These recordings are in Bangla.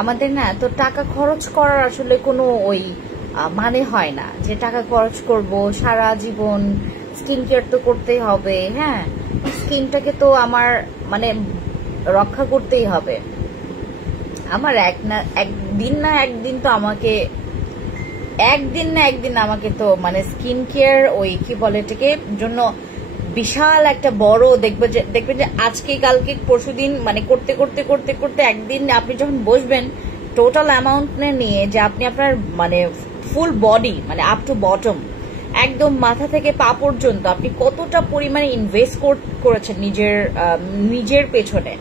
আমাদের না তো টাকা খরচ করার আসলে কোনো ওই মানে হয় না যে টাকা খরচ করব সারা জীবন, স্কিন কেয়ার তো করতেই হবে। হ্যাঁ, স্কিনটাকে তো আমার মানে রক্ষা করতেই হবে। আমার একদিন না একদিন আমাকে তো মানে স্কিন কেয়ার ওই কি বলে এটাকে জন্য বিশাল একটা বড় দেখবেন যে আজকে কালকে পরশুদিন মানে করতে করতে করতে করতে একদিন আপনি যখন বসবেন টোটাল অ্যামাউন্ট নিয়ে যে আপনি আপনার মানে ফুল বডি মানে আপ টু বটম একদম মাথা থেকে পা পর্যন্ত আপনি কতটা পরিমাণে ইনভেস্ট করেছেন নিজের পেছনে,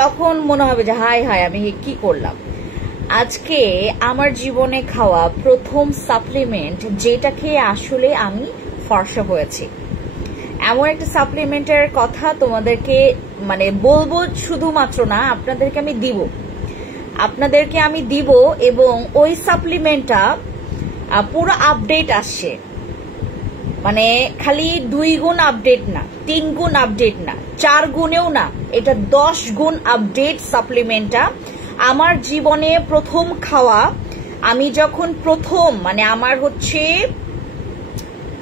তখন মনে হবে যে হায় হায় আমি কি করলাম। আজকে আমার জীবনে খাওয়া প্রথম সাপ্লিমেন্ট যেটা খেয়ে আসলে আমি ফর্সা হয়েছি, এমন একটা সাপ্লিমেন্টের কথা তোমাদেরকে মানে বলবো, শুধুমাত্র না আপনাদেরকে আমি দিব এবং ওই সাপ্লিমেন্টটা পুরো আপডেট আসছে, মানে খালি 2 গুণ আপডেট না, 3 গুণ আপডেট না, 4 গুণেও না, এটা 10 গুণ আপডেট সাপ্লিমেন্টটা। আমার জীবনে প্রথম খাওয়া, আমি যখন মানে আমার হচ্ছে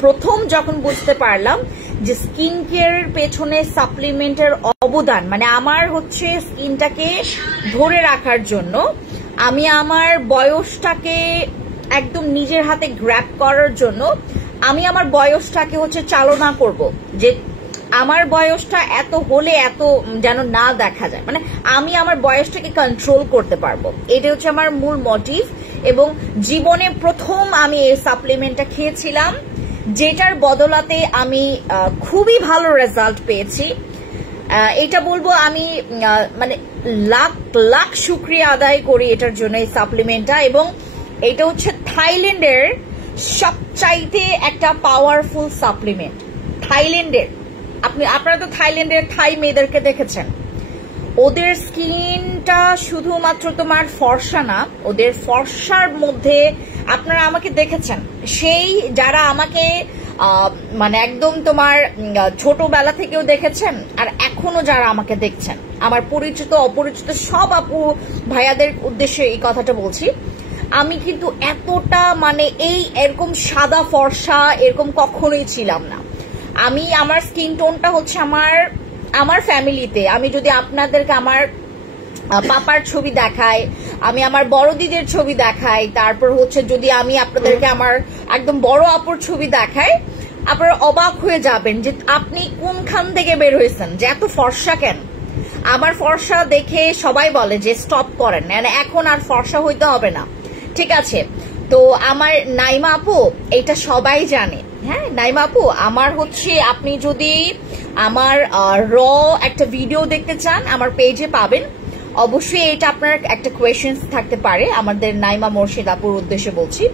প্রথম যখন বুঝতে পারলাম যে স্কিন কেয়ারের পেছনে সাপ্লিমেন্টের অবদান, মানে আমার হচ্ছে স্কিনটাকে ধরে রাখার জন্য আমি আমার বয়সটাকে একদম নিজের হাতে গ্র্যাব করার জন্য আমি আমার বয়সটাকে হচ্ছে চালনা করব, যে আমার বয়সটা এত হলে এত যেন না দেখা যায়, মানে আমি আমার বয়সটাকে কন্ট্রোল করতে পারবো, এটা হচ্ছে আমার মূল মোটিভ। এবং জীবনে প্রথম আমি এই সাপ্লিমেন্টটা খেয়েছিলাম, যেটার বদলাতে আমি খুবই ভালো রেজাল্ট পেয়েছি। এটা বলবো আমি মানে লাখ লাখ শুকরিয়া আদায় করি এটার জন্য, এই সাপ্লিমেন্টটা। এবং এটা হচ্ছে থাইল্যান্ডের সবচাইতে একটা পাওয়ারফুল সাপ্লিমেন্ট, থাইল্যান্ডের। আপনারা তো থাইল্যান্ডের থাই মেয়েদেরকে দেখেছেন, ওদের স্কিনটা শুধুমাত্র তোমার ফর্সা না, ওদের ফর্সার মধ্যে আপনারা আমাকে দেখেছেন, সেই যারা আমাকে মানে একদম তোমার ছোটবেলা থেকেও দেখেছেন আর এখনো যারা আমাকে দেখছেন, আমার পরিচিত অপরিচিত সব আপু ভাইয়াদের উদ্দেশ্যে এই কথাটা বলছি, আমি কিন্তু এতটা মানে এরকম সাদা ফর্সা এরকম কখনোই ছিলাম না। আমি আমার স্কিন টোনটা হচ্ছে আমার ফ্যামিলিতে, আমি যদি আপনাদেরকে আমার পাপার ছবি দেখাই, আমি আমার বড় দিদির ছবি দেখাই, তারপর হচ্ছে যদি আমি আপনাদেরকে আমার একদম বড় আপুর ছবি দেখাই, আপনারা অবাক হয়ে যাবেন যে আপনি কোনখান থেকে বের হয়েছেন, যে এত ফর্সা কেন। আমার ফর্সা দেখে সবাই বলে যে স্টপ করেন, মানে এখন আর ফর্সা হইতে হবে না, ঠিক আছে। তো আমার নাইমা আপু এটা সবাই জানে, হ্যাঁ নাইমা আপু আমার হচ্ছে, আপনি যদি আমার একটা ভিডিও দেখতে চান আমার পেজে পাবেন, অবশ্যই এটা আপনার একটা কোয়েশ্চেন্স থাকতে পারে, আমাদের নাইমা মোর্শেদ আপুর উদ্দেশ্যে বলছি,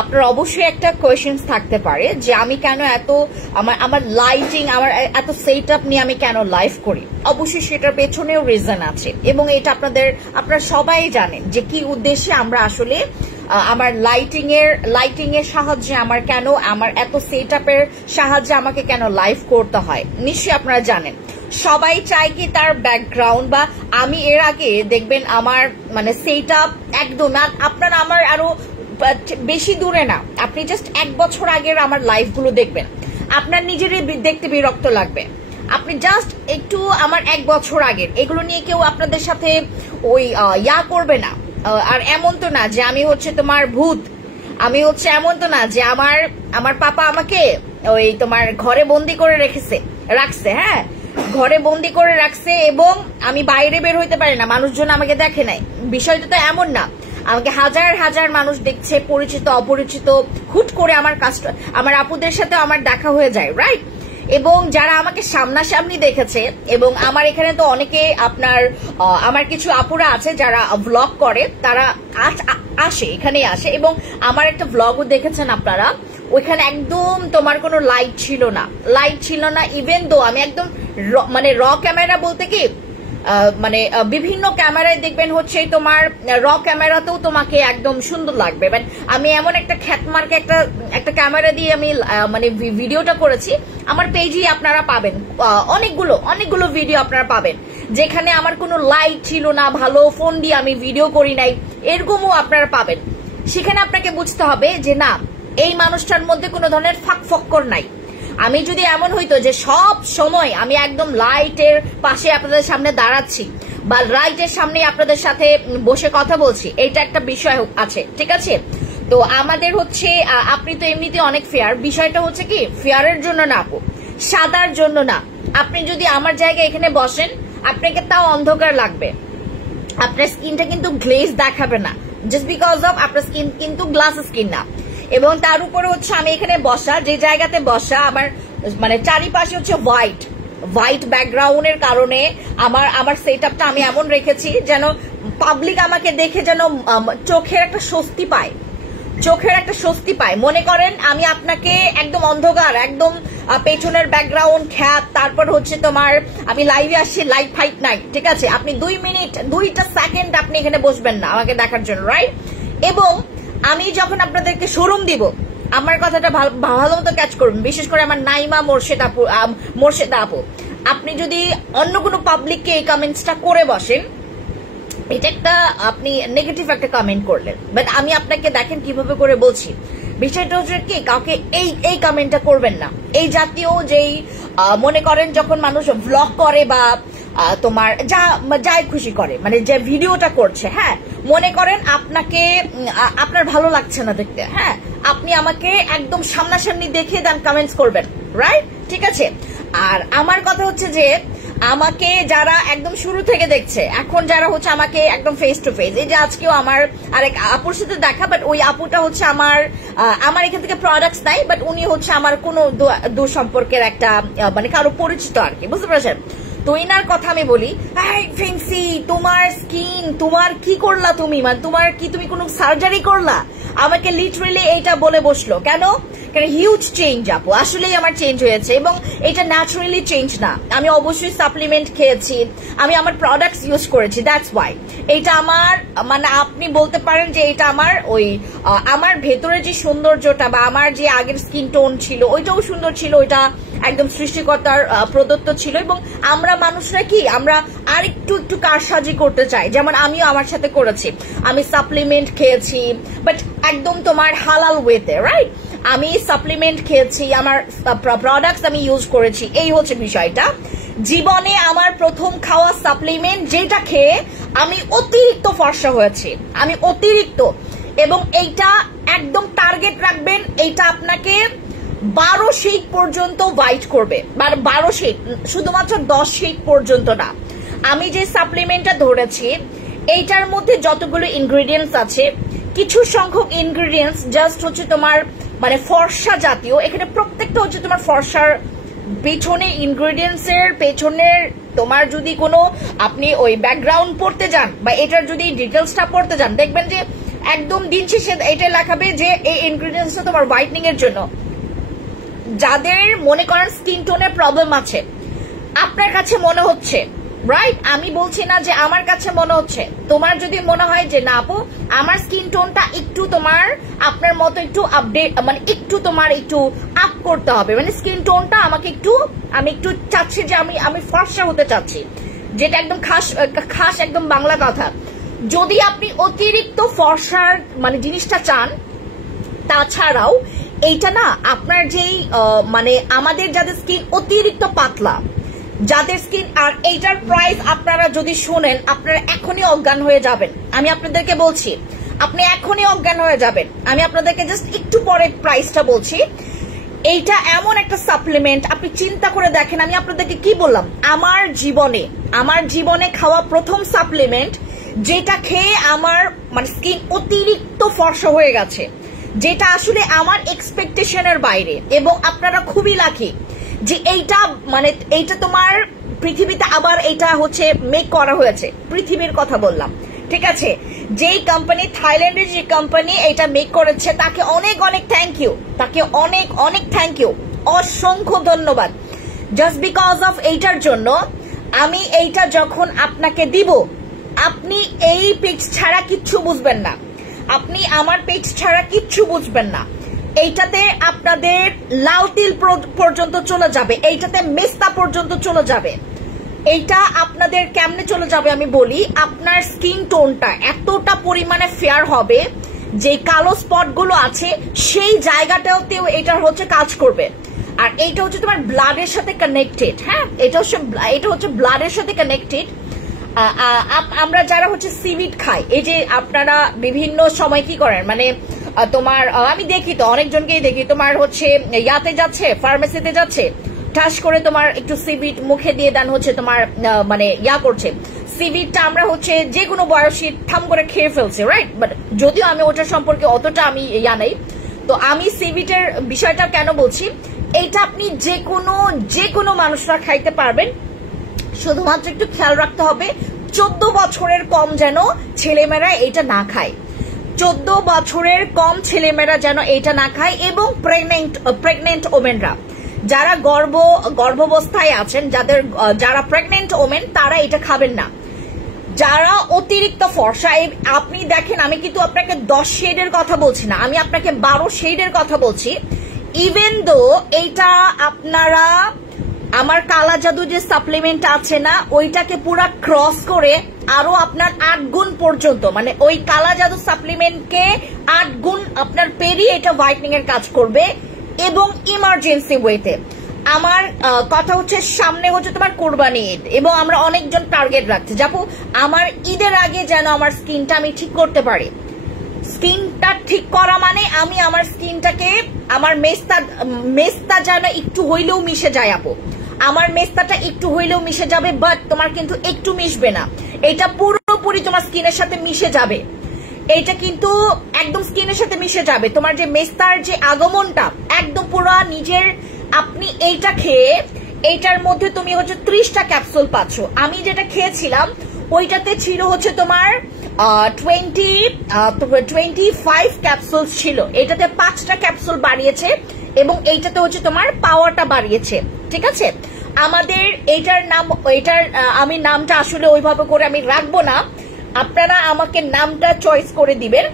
আপনার অবশ্যই একটা কোয়েশ্চেন্স থাকতে পারে যে আমি কেন এত আমার লাইটিং আমার এত সেট আপ নিয়ে আমি কেন লাইভ করি, অবশ্যই সেটার পেছনেও রিজন আছে। এবং এটা আপনারা সবাই জানেন যে কি উদ্দেশ্যে আমরা আসলে আমার লাইটিং এর সাহায্যে আমার এত সেট আপের সাহায্যে আমাকে কেন লাইভ করতে হয়, নিশ্চয়ই আপনারা জানেন। সবাই চায় কি তার ব্যাকগ্রাউন্ড, বা আমি এর আগে দেখবেন আমার মানে সেট আপ একদম, আপনারা আমার আরো বেশি দূরে না, আপনি জাস্ট 1 বছর আগের আমার লাইভ গুলো দেখবেন, আপনার নিজেরই দেখতে বিরক্ত লাগবে। আপনি জাস্ট একটু আমার 1 বছর আগের এগুলো নিয়ে কেউ আপনাদের সাথে ওই করবে না। আর এমন তো না যে আমি হচ্ছে তোমার ভূত, আমি হচ্ছে এমন তো না যে আমার পাপা আমাকে ওই তোমার ঘরে বন্দি করে রাখছে, হ্যাঁ ঘরে বন্দি করে রাখছে এবং আমি বাইরে বের হইতে পারি না, মানুষজন আমাকে দেখে নাই, বিষয়টা তো এমন না। আমাকে হাজার হাজার মানুষ দেখছে, পরিচিত অপরিচিত, হুট করে আমার আপুদের সাথে আমার দেখা হয়ে যায়, রাইট? এবং যারা আমাকে সামনাসামনি দেখেছে, এবং আমার এখানে তো অনেকে আমার কিছু আপুরা আছে যারা ভ্লগ করে, তারা এখানে আসে, এবং আমার একটা ভ্লগও দেখেছেন আপনারা। ওইখানে একদম তোমার কোনো লাইট ছিল না, ইভেন দো আমি একদম মানে র ক্যামেরা বলতে কি মানে বিভিন্ন ক্যামেরায় দেখবেন হচ্ছে তোমার র ক্যামেরাতেও তোমাকে একদম সুন্দর লাগবে, বাট আমি এমন একটা খ্যাতমার্কে একটা ক্যামেরা দিয়ে আমি মানে ভিডিওটা করেছি। আমার পেজেই আপনারা পাবেন অনেকগুলো ভিডিও আপনারা পাবেন যেখানে আমার কোনো লাইট ছিল না, ভালো ফোন দিয়ে আমি ভিডিও করি নাই, এরকমও আপনারা পাবেন। সেখানে আপনাকে বুঝতে হবে যে না, এই মানুষটার মধ্যে কোনো ধরনের ফাঁক নাই। আমি যদি এমন হইতো যে সব সময় আমি একদম লাইটের পাশে আপনাদের সামনে দাঁড়াচ্ছি বা লাইটের সামনে আপনাদের সাথে বসে কথা বলছি, এইটা একটা বিষয় আছে, ঠিক আছে? তো আমাদের হচ্ছে আপনি তো এমনিতে অনেক ফেয়ার, বিষয়টা হচ্ছে কি ফেয়ারের জন্য না আপু, সাদার জন্য না। আপনি যদি আমার জায়গায় এখানে বসেন, আপনাকে তাও অন্ধকার লাগবে, আপনার স্কিনটা কিন্তু গ্লেজ দেখাবে না, জাস্ট বিকজ অফ আপনার স্কিন কিন্তু গ্লাস স্কিন না। এবং তার উপরে হচ্ছে আমি এখানে বসা, যে জায়গাতে বসা আমার মানে চারিপাশে হচ্ছে হোয়াইট ব্যাকগ্রাউন্ডের কারণে আমার সেট আপটা আমি এমন রেখেছি যেন পাবলিক আমাকে দেখে যেন চোখের একটা স্বস্তি পায়। মনে করেন আমি আপনাকে একদম অন্ধকার, একদম পেছনের ব্যাকগ্রাউন্ড খ্যাত, তারপর হচ্ছে তোমার আমি লাইভে আসছি, লাইভ ফাইট নাই, ঠিক আছে? আপনি 2 সেকেন্ড আপনি এখানে বসবেন না আমাকে দেখার জন্য, রাইট? এবং আমি যখন আপনাদেরকে শোরুম দিব, আমার কথাটা ভালো মতো ক্যাচ করবেন, বিশেষ করে আমার নাইমা মোর্শেদা আপু। আপনি যদি অন্য কোনো পাবলিককে এই কমেন্টসটা করে বসেন, এটা একটা আপনি নেগেটিভ একটা কমেন্ট করলেন, বাট আমি আপনাকে দেখেন কিভাবে করে বলছি। বিষয়টা হচ্ছে কি, কাউকে এই কমেন্টটা করবেন না। এই জাতীয় যেই মনে করেন যখন মানুষ ভ্লগ করে বা তোমার যাই খুশি করে, মানে যে ভিডিওটা করছে, হ্যাঁ, মনে করেন আপনার ভালো লাগছে না দেখতে, হ্যাঁ, আপনি আমাকে একদম সামনাসামনি দেখে দেন কমেন্টস করবেন, রাইট? ঠিক আছে। আর আমার কথা হচ্ছে যে আমাকে যারা একদম শুরু থেকে দেখছে, এখন যারা হচ্ছে আমাকে একদম ফেস টু ফেস, এই যে আজকেও আমার আরেক আপুর সাথে দেখা, বাট ওই আপুটা হচ্ছে আমার এখান থেকে প্রোডাক্টস নাই, বাট উনি হচ্ছে আমার কোনো দূর সম্পর্কের একটা মানে কারো পরিচিত আর কি, বুঝতে পারছেন? তো ইনার কথা আমি বলি, ফেন্সি তোমার স্কিন, তোমার কি করলা তুমি, মানে তুমি কোনো সার্জারি করলা? আমাকে লিটারেলি এইটা বলে বসলো। কেন? হিউজ চেঞ্জ আপু, আসলেই আমার চেঞ্জ হয়েছে, এবং এটা ন্যাচারালি চেঞ্জ না। আমি অবশ্যই সাপ্লিমেন্ট খেয়েছি, আমি আমার প্রোডাক্টস ইউজ করেছি, দ্যাটস ওয়াই এটা আমার মানে আপনি বলতে পারেন যে এটা আমার ভেতরে যে সৌন্দর্যটা বা আমার যে আগের স্কিন টোন ছিল ওইটাও সুন্দর ছিল, ওইটা একদম সৃষ্টিকর্তার প্রদত্ত ছিল। এবং আমরা মানুষরা কি আমরা আর একটু কারসাজি করতে চাই, যেমন আমিও আমার সাথে করেছি। আমি সাপ্লিমেন্ট খেয়েছি, বাট একদম তোমার হালাল ওয়েতে, রাইট? আমি সাপ্লিমেন্ট খেয়েছি, আমার প্রোডাক্টস আমি ইউজ করেছি, এই হচ্ছে বিষয়টা। জীবনে আমার প্রথম খাওয়া সাপ্লিমেন্ট, যেটা খেয়ে আমি অতিরিক্ত ফর্সা হয়েছি, আমি অতিরিক্ত। এবং এইটা একদম টার্গেট রাখবেন, এইটা আপনাকে 12 শেড পর্যন্ত হোয়াইট করবে, 12 শেড, শুধুমাত্র 10 শেড পর্যন্ত না। আমি যে সাপ্লিমেন্টটা ধরেছি এইটার মধ্যে যতগুলো ইনগ্রেডিয়েন্টস আছে, কিছু সংখ্যক ইনগ্রেডিয়েন্টস জাস্ট হচ্ছে তোমার মানে ফর্সা জাতীয়, এখানে প্রত্যেকটা হচ্ছে তোমার ফর্সার পেছনে ইনগ্রেডিয়েন্টস এর পেছনের তোমার যদি কোনো আপনি ওই ব্যাকগ্রাউন্ড পড়তে যান বা এটার যদি ডিটেলসটা পড়তে যান, দেখবেন যে একদম দিন শেষে এটা লেখাবে যে এই ইনগ্রেডিয়েন্টসটা তোমার হোয়াইটনিং এর জন্য। যাদের মনে করেন স্কিন টোনের প্রবলেম আছে, আপনার কাছে মনে হচ্ছে, রাইট? আমি বলছি না যে আমার কাছে মনে হচ্ছে, তোমার যদি মনে হয় যে না আপু আমার স্কিন টোনটা একটু তোমার আপনার মতো একটু আপডেট, মানে একটু তোমার একটু আপ করতে হবে, মানে স্কিন টোনটা আমি একটু চাচ্ছি যে আমি ফর্সা হতে চাচ্ছি, যেটা একদম খাস একদম বাংলা কথা। যদি আপনি অতিরিক্ত ফর্সার মানে জিনিসটা চান, তাছাড়াও এইটা না আপনার যেই মানে আমাদের যাদের স্কিন অতিরিক্ত পাতলা, যাদের স্কিন, আর এইটার প্রাইস আপনারা যদি শোনেন আপনারা এখনই অজ্ঞান হয়ে যাবেন। আমি আপনাদেরকে বলছি, আপনি এখনই অজ্ঞান হয়ে যাবেন। আমি আপনাদেরকে জাস্ট একটু পরে প্রাইসটা বলছি। এইটা এমন একটা সাপ্লিমেন্ট, আপনি চিন্তা করে দেখেন, আমি আপনাদেরকে কি বললাম, আমার জীবনে খাওয়া প্রথম সাপ্লিমেন্ট, যেটা খেয়ে আমার মানে স্কিন অতিরিক্ত ফর্সা হয়ে গেছে, যেটা আসলে আমার এক্সপেকটেশনের বাইরে। এবং আপনারা খুবই লাকি যে এইটা তোমার পৃথিবীতে আবার এটা হচ্ছে মেক করা হয়েছে, পৃথিবীর কথা বললাম, ঠিক আছে। যেই কোম্পানি, থাইল্যান্ডের যে কোম্পানি এটা মেক করেছে, তাকে অনেক অনেক থ্যাংক ইউ, তাকে অনেক অনেক থ্যাংক ইউ, অসংখ্য ধন্যবাদ। জাস্ট বিকজ অফ এইটার জন্য আমি এইটা যখন আপনাকে দিব, আপনি এই পেজ ছাড়া কিচ্ছু বুঝবেন না, আপনি আমার পেজ ছাড়া কিচ্ছু বুঝবেন না। এইটাতে আপনাদের লাউতিল পর্যন্ত চলে যাবে, এইটাতে মেস্তা পর্যন্ত চলে যাবে। এইটা আপনাদের কেমনে চলে যাবে আমি বলি, আপনার স্কিন টোনটা এতটা পরিমাণে ফেয়ার হবে যে কালো স্পট গুলো আছে সেই জায়গাটাতেও এটার হচ্ছে কাজ করবে। আর এইটা হচ্ছে তোমার ব্লাডের সাথে কানেক্টেড, হ্যাঁ, এটা হচ্ছে ব্লাডের সাথে কানেক্টেড। আমরা যারা হচ্ছে সিভিড খাই, এই যে আপনারা বিভিন্ন সময় কি করেন, মানে তোমার আমি দেখি তো অনেকজনকেই দেখি, তোমার হচ্ছে ইয়াতে যাচ্ছে, ফার্মেসিতে যাচ্ছে, ঠাস করে তোমার একটু সিভিড মুখে দিয়ে দেন, হচ্ছে তোমার মানে ইয়া করছে। সিভিডটা আমরা হচ্ছে যে কোনো বয়সী থাম করে খেয়ে ফেলছে, রাইট? বাট যদিও আমি ওটা সম্পর্কে অতটা আমি ইয়া নেই, তো আমি সিভিডের বিষয়টা কেন বলছি, এইটা আপনি যে কোনো মানুষরা খাইতে পারবেন, শুধুমাত্র একটু খেয়াল রাখতে হবে 14 বছরের কম যেন ছেলেমেয়েরা এটা না খায়, 14 বছরের কম ছেলেমেয়েরা যেন এটা না খায়। এবং প্রেগনেন্ট ওমেনরা, যারা গর্ভাবস্থায় আছেন, যারা প্রেগনেন্ট ওমেন, তারা এটা খাবেন না। যারা অতিরিক্ত ফর্সা, আপনি দেখেন আমি কিন্তু আপনাকে 10 শেডের কথা বলছি না, আমি আপনাকে 12 শেডের কথা বলছি। ইভেন দো এইটা আপনারা আমার কালা জাদু যে সাপ্লিমেন্ট আছে না, ওইটাকে পুরা ক্রস করে আরো আপনার 8 গুণ পর্যন্ত, মানে ওই কালা জাদু সাপ্লিমেন্টকে 8 গুণ আপনার পেরিয়ে এটা হোয়াইটনিং এর কাজ করবে। এবং ইমার্জেন্সি ওয়েতে আমার কথা হচ্ছে, সামনে হচ্ছে তোমার কোরবানি ঈদ, এবং আমরা অনেকজন টার্গেট রাখছি যাবো আমার ঈদের আগে যেন আমার স্কিনটা আমি ঠিক করতে পারি। স্কিনটা ঠিক করা মানে আমি আমার স্কিনটাকে, আমার মেস্তা যেন একটু হইলেও মিশে যায় আপু, আমার মেস্তাটা একটু হইলেও মিশে যাবে, বাট তোমার কিন্তু একটু মিশবে না, এটা পুরোপুরি তোমার স্কিনের সাথে মিশে যাবে। এটা কিন্তু একদম স্কিনের সাথে মিশে যাবে, তোমার যে মেস্তার যে আগমনটা একদম পুরো নিজের। আপনি এইটা খেয়ে, এইটার মধ্যে তুমি হচ্ছে 30টা ক্যাপসুল পাচ্ছ। আমি যেটা খেয়েছিলাম ওইটাতে ছিল হচ্ছে তোমার 25 ক্যাপসুল ছিল, এটাতে 5টা ক্যাপসুল বাড়িয়েছে, এবং এইটাতে হচ্ছে তোমার পাওয়ারটা বাড়িয়েছে, ঠিক আছে। আমাদের এইটার আমি নামটা আসলে ওইভাবে করে আমি রাখবো না, আপনারা আমাকে নামটা চয়েস করে দিবেন।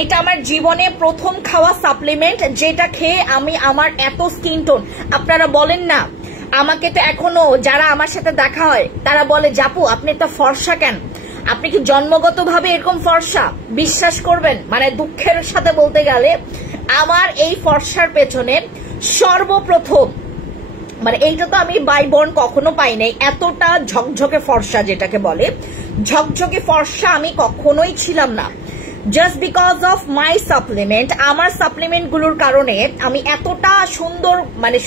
এটা আমার জীবনে প্রথম খাওয়া সাপ্লিমেন্ট, যেটা খেয়ে আমি আমার এত স্কিন টোন, আপনারা বলেন না আমাকে তো এখনো যারা আমার সাথে দেখা হয় তারা বলে, জাপু আপনি তো ফর্সা কেন, আপনি কি জন্মগতভাবে এরকম ফর্সা? বিশ্বাস করবেন, মানে দুঃখের সাথে বলতে গেলে আমার এই ফর্সার পেছনে সর্বপ্রথম, মানে এইটা তো আমি বাইবর্ন কখনো পাই নাই, এতটা ঝকঝকে ফর্সা যেটাকে বলে, ঝকঝকে ফর্সা আমি কখনোই ছিলাম না। Just because of my supplement, আমার সাপ্লিমেন্ট গুলোর কারণে আমি এতটা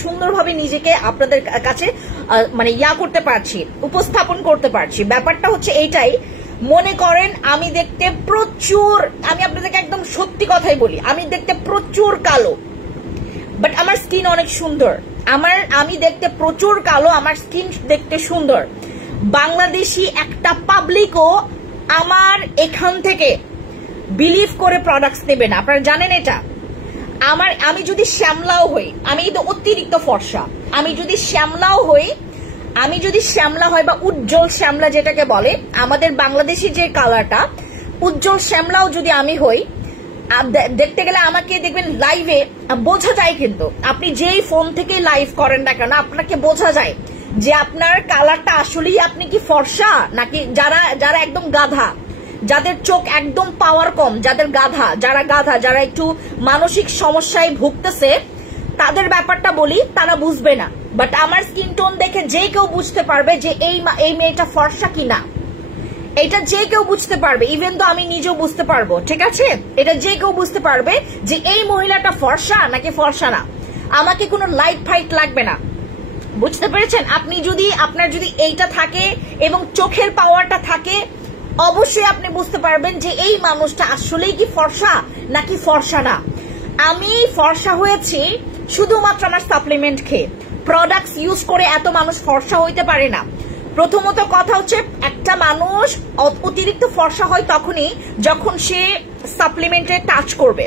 সুন্দরভাবে নিজেকে আপনাদের কাছে মানে করতে পারছি, উপস্থাপন করতে পারছি। ব্যাপারটা হচ্ছে এইটাই, মনে করেন আমি দেখতে প্রচুর, আমি আপনাদেরকে একদম সত্যি কথাই বলি, আমি দেখতে প্রচুর কালো, বাট আমার স্কিন অনেক সুন্দর। আমি দেখতে প্রচুর কালো, আমার স্কিন দেখতে সুন্দর। বাংলাদেশি একটা পাবলিকও আমার এখান থেকে বিলিভ করে প্রোডাক্টস নেবে না, আপনারা জানেন এটা। আমি যদি শ্যামলাও হই, আমি তো অতিরিক্ত ফর্সা, আমি যদি শ্যামলা হই বা উজ্জ্বল শ্যামলা যেটাকে বলে, আমাদের বাংলাদেশি যে কালারটা উজ্জ্বল শ্যামলাও যদি আমি হই, দেখতে গেলে আমাকে দেখবেন লাইভে বোঝা যায়, কিন্তু আপনি যেই ফোন থেকে লাইভ করেন না কেন আপনাকে বোঝা যায় যে আপনার কালারটা আসলেই আপনি কি ফর্সা নাকি। যারা একদম গাধা, যাদের চোখ একদম পাওয়ার কম, যারা একটু মানসিক সমস্যায় ভুগতেছে, তাদের ব্যাপারটা বলি, তারা বুঝবে না। বাট আমার স্কিন টোন দেখে যে কেউ বুঝতে পারবে যে এই মেয়েটা ফর্সা কিনা, এটা যে কেউ বুঝতে পারবে। ইভেন তো আমি নিজেও বুঝতে পারবো, ঠিক আছে, এটা যে কেউ বুঝতে পারবে যে এই মহিলাটা ফর্সা নাকি ফর্সা না। আমাকে কোনো লাইট ফাইট লাগবে না, বুঝতে পেরেছেন? আপনার যদি এইটা থাকে এবং চোখের পাওয়ারটা থাকে, অবশ্যই আপনি বুঝতে পারবেন যে এই মানুষটা আসলেই কি ফর্সা নাকি ফর্সা না। আমি ফর্সা হয়েছি শুধুমাত্র আমার সাপ্লিমেন্ট খেয়ে, প্রোডাক্টস ইউজ করে এত মানুষ ফর্সা হইতে পারে না। প্রথমত কথা হচ্ছে, একটা মানুষ অতিরিক্ত ফর্সা হয় তখনই যখন সে সাপ্লিমেন্টে টাচ করবে।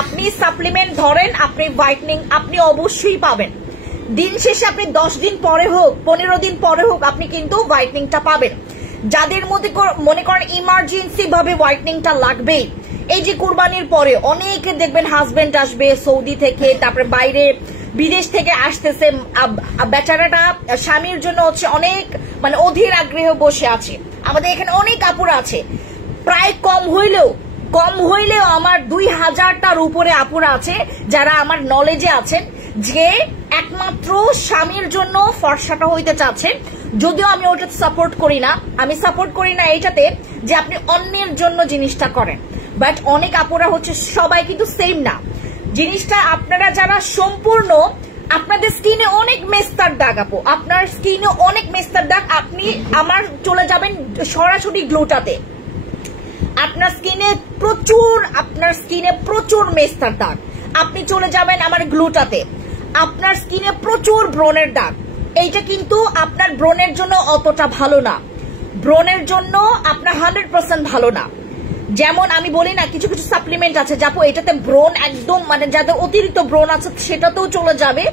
আপনি সাপ্লিমেন্ট ধরেন, আপনি হোয়াইটনিং আপনি অবশ্যই পাবেন। দিন শেষে আপনি 10 দিন পরে হোক 15 দিন পরে হোক আপনি কিন্তু হোয়াইটনিংটা পাবেন। যাদের মধ্যে মনে করেন ইমার্জেন্সি ভাবে হোয়াইটনিংটা লাগবে, এই যে কুরবানির পরে অনেকে দেখবেন হাজবেন্ড আসবে সৌদি থেকে, তারপরে বাইরে বিদেশ থেকে আসতেছে, বেচারাটা স্বামীর জন্য হচ্ছে অনেক মানে অধীর আগ্রহ বসে আছে। আমাদের এখানে অনেক আপুরা আছে, প্রায় কম হইলেও আমার 2000টার উপরে আপুরা আছে যারা আমার নলেজে আছেন, যে একমাত্র স্বামীর জন্য ফর্সাটা হইতে চাচ্ছে। যদিও আমি ওটা সাপোর্ট করি না, আমি সাপোর্ট করি না এইটাতে যে আপনি অন্যের জন্য জিনিসটা করেন। বাট অনেক আপুরা হচ্ছে, সবাই কিন্তু সেম না জিনিসটা। আপনারা যারা সম্পূর্ণ, আপনাদের স্কিনে অনেক মেস্তার দাগ আপু, আপনার স্কিনে অনেক মেস্তার দাগ, আপনি আমার চলে যাবেন সরাসরি গ্লুটাতে। আপনার স্কিনে প্রচুর মেস্তার দাগ, আপনি চলে যাবেন আমার গ্লুটাতে। আপনার স্কিনে প্রচুর ব্রণের দাগ, এইটা কিন্তু আপনার ব্রণের জন্য অতটা ভালো না, ব্রণের জন্য আপনার 100% ভালো না। যেমন আমি বলি না, কিছু কিছু সাপ্লিমেন্ট আছে যাপো এটাতে ব্রণ একদম মানে যাদের অতিরিক্ত ব্রণ আছে সেটাতেও চলে যাবে।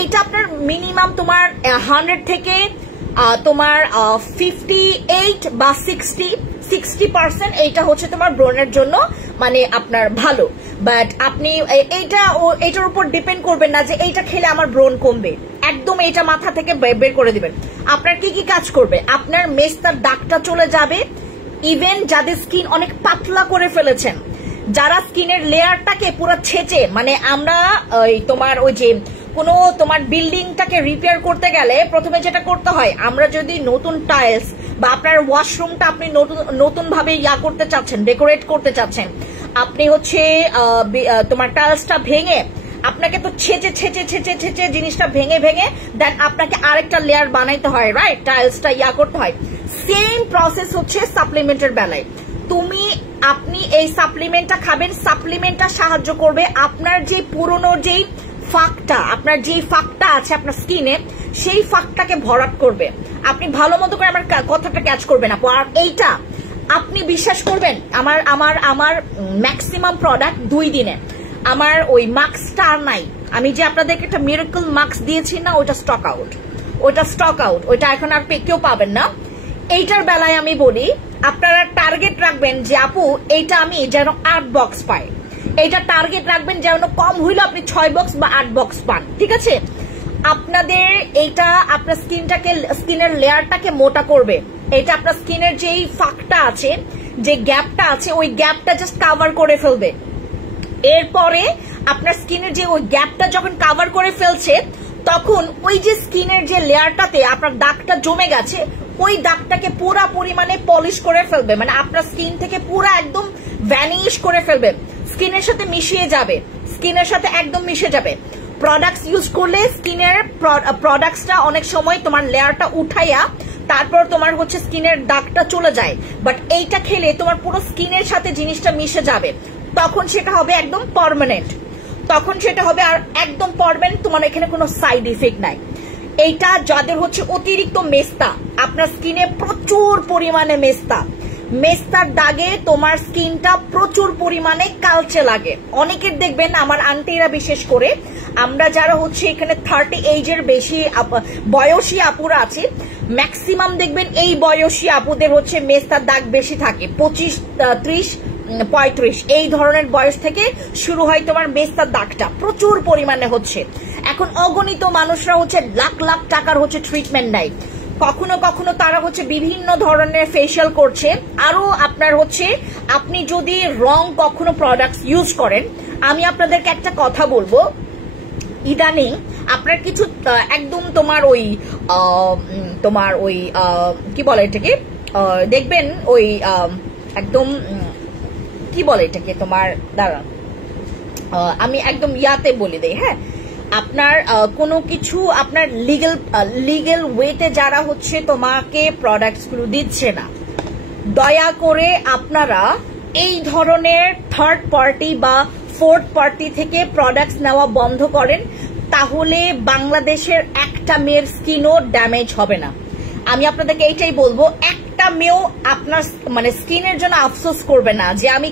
এইটা আপনার মিনিমাম তোমার 100 থেকে তোমার 58 বা 60% এইটা হচ্ছে তোমার ব্রণের জন্য মানে আপনার ভালো। বাট আপনি এইটার উপর ডিপেন্ড করবেন না যে এইটা খেলে আমার ব্রণ কমবে, একদম এইটা মাথা থেকে বের করে দিবেন। আপনার কি কি কাজ করবে, আপনার মেস্তার দাগটা চলে যাবে। ইভেন যাদের স্কিন অনেক পাতলা করে ফেলেছেন, যারা স্কিনের লেয়ারটাকে পুরো ছেঁচে, মানে আমরা তোমার ওই যে কোনো তোমার বিল্ডিংটাকে রিপেয়ার করতে গেলে প্রথমে যেটা করতে হয়, আমরা যদি নতুন টাইলস বা আপনার ওয়াশরুমটা আপনি নতুন ভাবে করতে চাচ্ছেন, ডেকোরেট করতে চাচ্ছেন, আপনি হচ্ছে তোমার টাইলসটা ভেঙে আপনাকে তো ছেঁচে জিনিসটা ভেঙে দেন আপনাকে আরেকটা লেয়ার বানাইতে হয়, রাইট? টাইলসটা করতে হয়। সেম প্রসেস হচ্ছে সাপ্লিমেন্টের বেলায়। আপনি এই সাপ্লিমেন্টটা খাবেন, সাপ্লিমেন্টটা সাহায্য করবে আপনার যে পুরনো যেই ফাঁকটা, আপনার যেই ফাঁকটা আছে আপনার স্কিনে, সেই ফাঁকটাকে ভরাট করবে। আপনি ভালো মতো করে আমার কথাটা ক্যাচ করবেন আপু। আর এইটা আপনি বিশ্বাস করবেন, আমার ম্যাক্সিমাম প্রোডাক্ট 2 দিনে আমার ওই মাস্কটা আর নাই। আমি যে আপনাদেরকে একটা মিরাকল মাস্ক দিয়েছি না, ওটা স্টক আউট, ওইটা এখন আর কেউ পাবেন না। এইটার বেলায় আমি বলি আপনারা টার্গেট রাখবেন যে আপু এইটা আমি যেন 8 বক্স পাই, এইটা টার্গেট রাখবেন যেন কম হইলো আপনি 6 বক্স বা 8 বক্স পান, ঠিক আছে? আপনাদের এইটা আপনার স্কিনের লেয়ারটাকে মোটা করবে। এটা আপনার স্কিনের যেই ফাঁকটা আছে, যে গ্যাপটা আছে, ওই গ্যাপটা জাস্ট কাভার করে ফেলবে। এরপরে আপনার স্কিনের যে ওই গ্যাপটা যখন কাভার করে ফেলছে, তখন ওই যে স্কিনের যে লেয়ারটাতে আপনার দাগটা জমে গেছে, ওই দাগটাকে পুরা পরিমাণে পলিশ করে ফেলবে, মানে আপনার স্কিন থেকে পুরা একদম ভ্যানিশ করে ফেলবে, স্কিনের সাথে মিশিয়ে যাবে, স্কিনের সাথে একদম মিশে যাবে। প্রোডাক্টস ইউজ করলে স্কিনের প্রোডাক্টসটা অনেক সময় তোমার লেয়ারটা উঠাইয়া তারপর তোমার হচ্ছে স্কিনের দাগটা চলে যায়, বাট এইটা খেলে তোমার পুরো স্কিনের সাথে জিনিসটা মিশে যাবে, তখন সেটা হবে একদম পার্মানেন্ট, আর একদম পার্মানেন্ট, তোমার এখানে কোনো সাইড ইফেক্ট নাই। এইটা যাদের হচ্ছে অতিরিক্ত মেস্তা, আপনার স্কিনে প্রচুর পরিমাণে মেস্তার দাগে তোমার স্কিনটা প্রচুর পরিমাণে কালচে লাগে। অনেকের দেখবেন, আমার আন্টিরা বিশেষ করে, আমরা যারা হচ্ছে এখানে 30 এজের বেশি বয়সী আপুরা আছি, ম্যাক্সিমাম দেখবেন এই বয়সী আপুদের হচ্ছে মেস্তার দাগ বেশি থাকে। 25, 30, 35 এই ধরনের বয়স থেকে শুরু হয় তোমার মেস্তার দাগটা প্রচুর পরিমাণে হচ্ছে। এখন অগণিত মানুষরা হচ্ছে লাখ লাখ টাকার হচ্ছে ট্রিটমেন্ট নেয়, কখনো তারা হচ্ছে বিভিন্ন ধরনের ফেশিয়াল করছে। আরো আপনার হচ্ছে আপনি যদি রং কখনো প্রোডাক্টস ইউজ করেন, আমি আপনাদেরকে একটা কথা বলবো, ইদানিং আপনার কিছু একদম তোমার ওই কি বলে এটাকে, দেখবেন ওই একদম কি বলে এটাকে তোমার, দাঁড়া আমি একদম ইয়াতে বলে দেই, হ্যাঁ, আপনার কোনো কিছু আপনার লিগেল ওয়েতে যারা হচ্ছে তোমাকে প্রোডাক্টস গুলো দিচ্ছে না, দয়া করে আপনারা এই ধরনের থার্ড পার্টি বা ফোর্থ পার্টি থেকে প্রোডাক্টস নেওয়া বন্ধ করেন, তাহলে বাংলাদেশের একটা মেয়ের স্কিনও ড্যামেজ হবে না। আমি আপনাদেরকে এইটাই বলবো, একটা মেয়েও আপনার মানে স্কিনের জন্য আফসোস করবে না যে আমি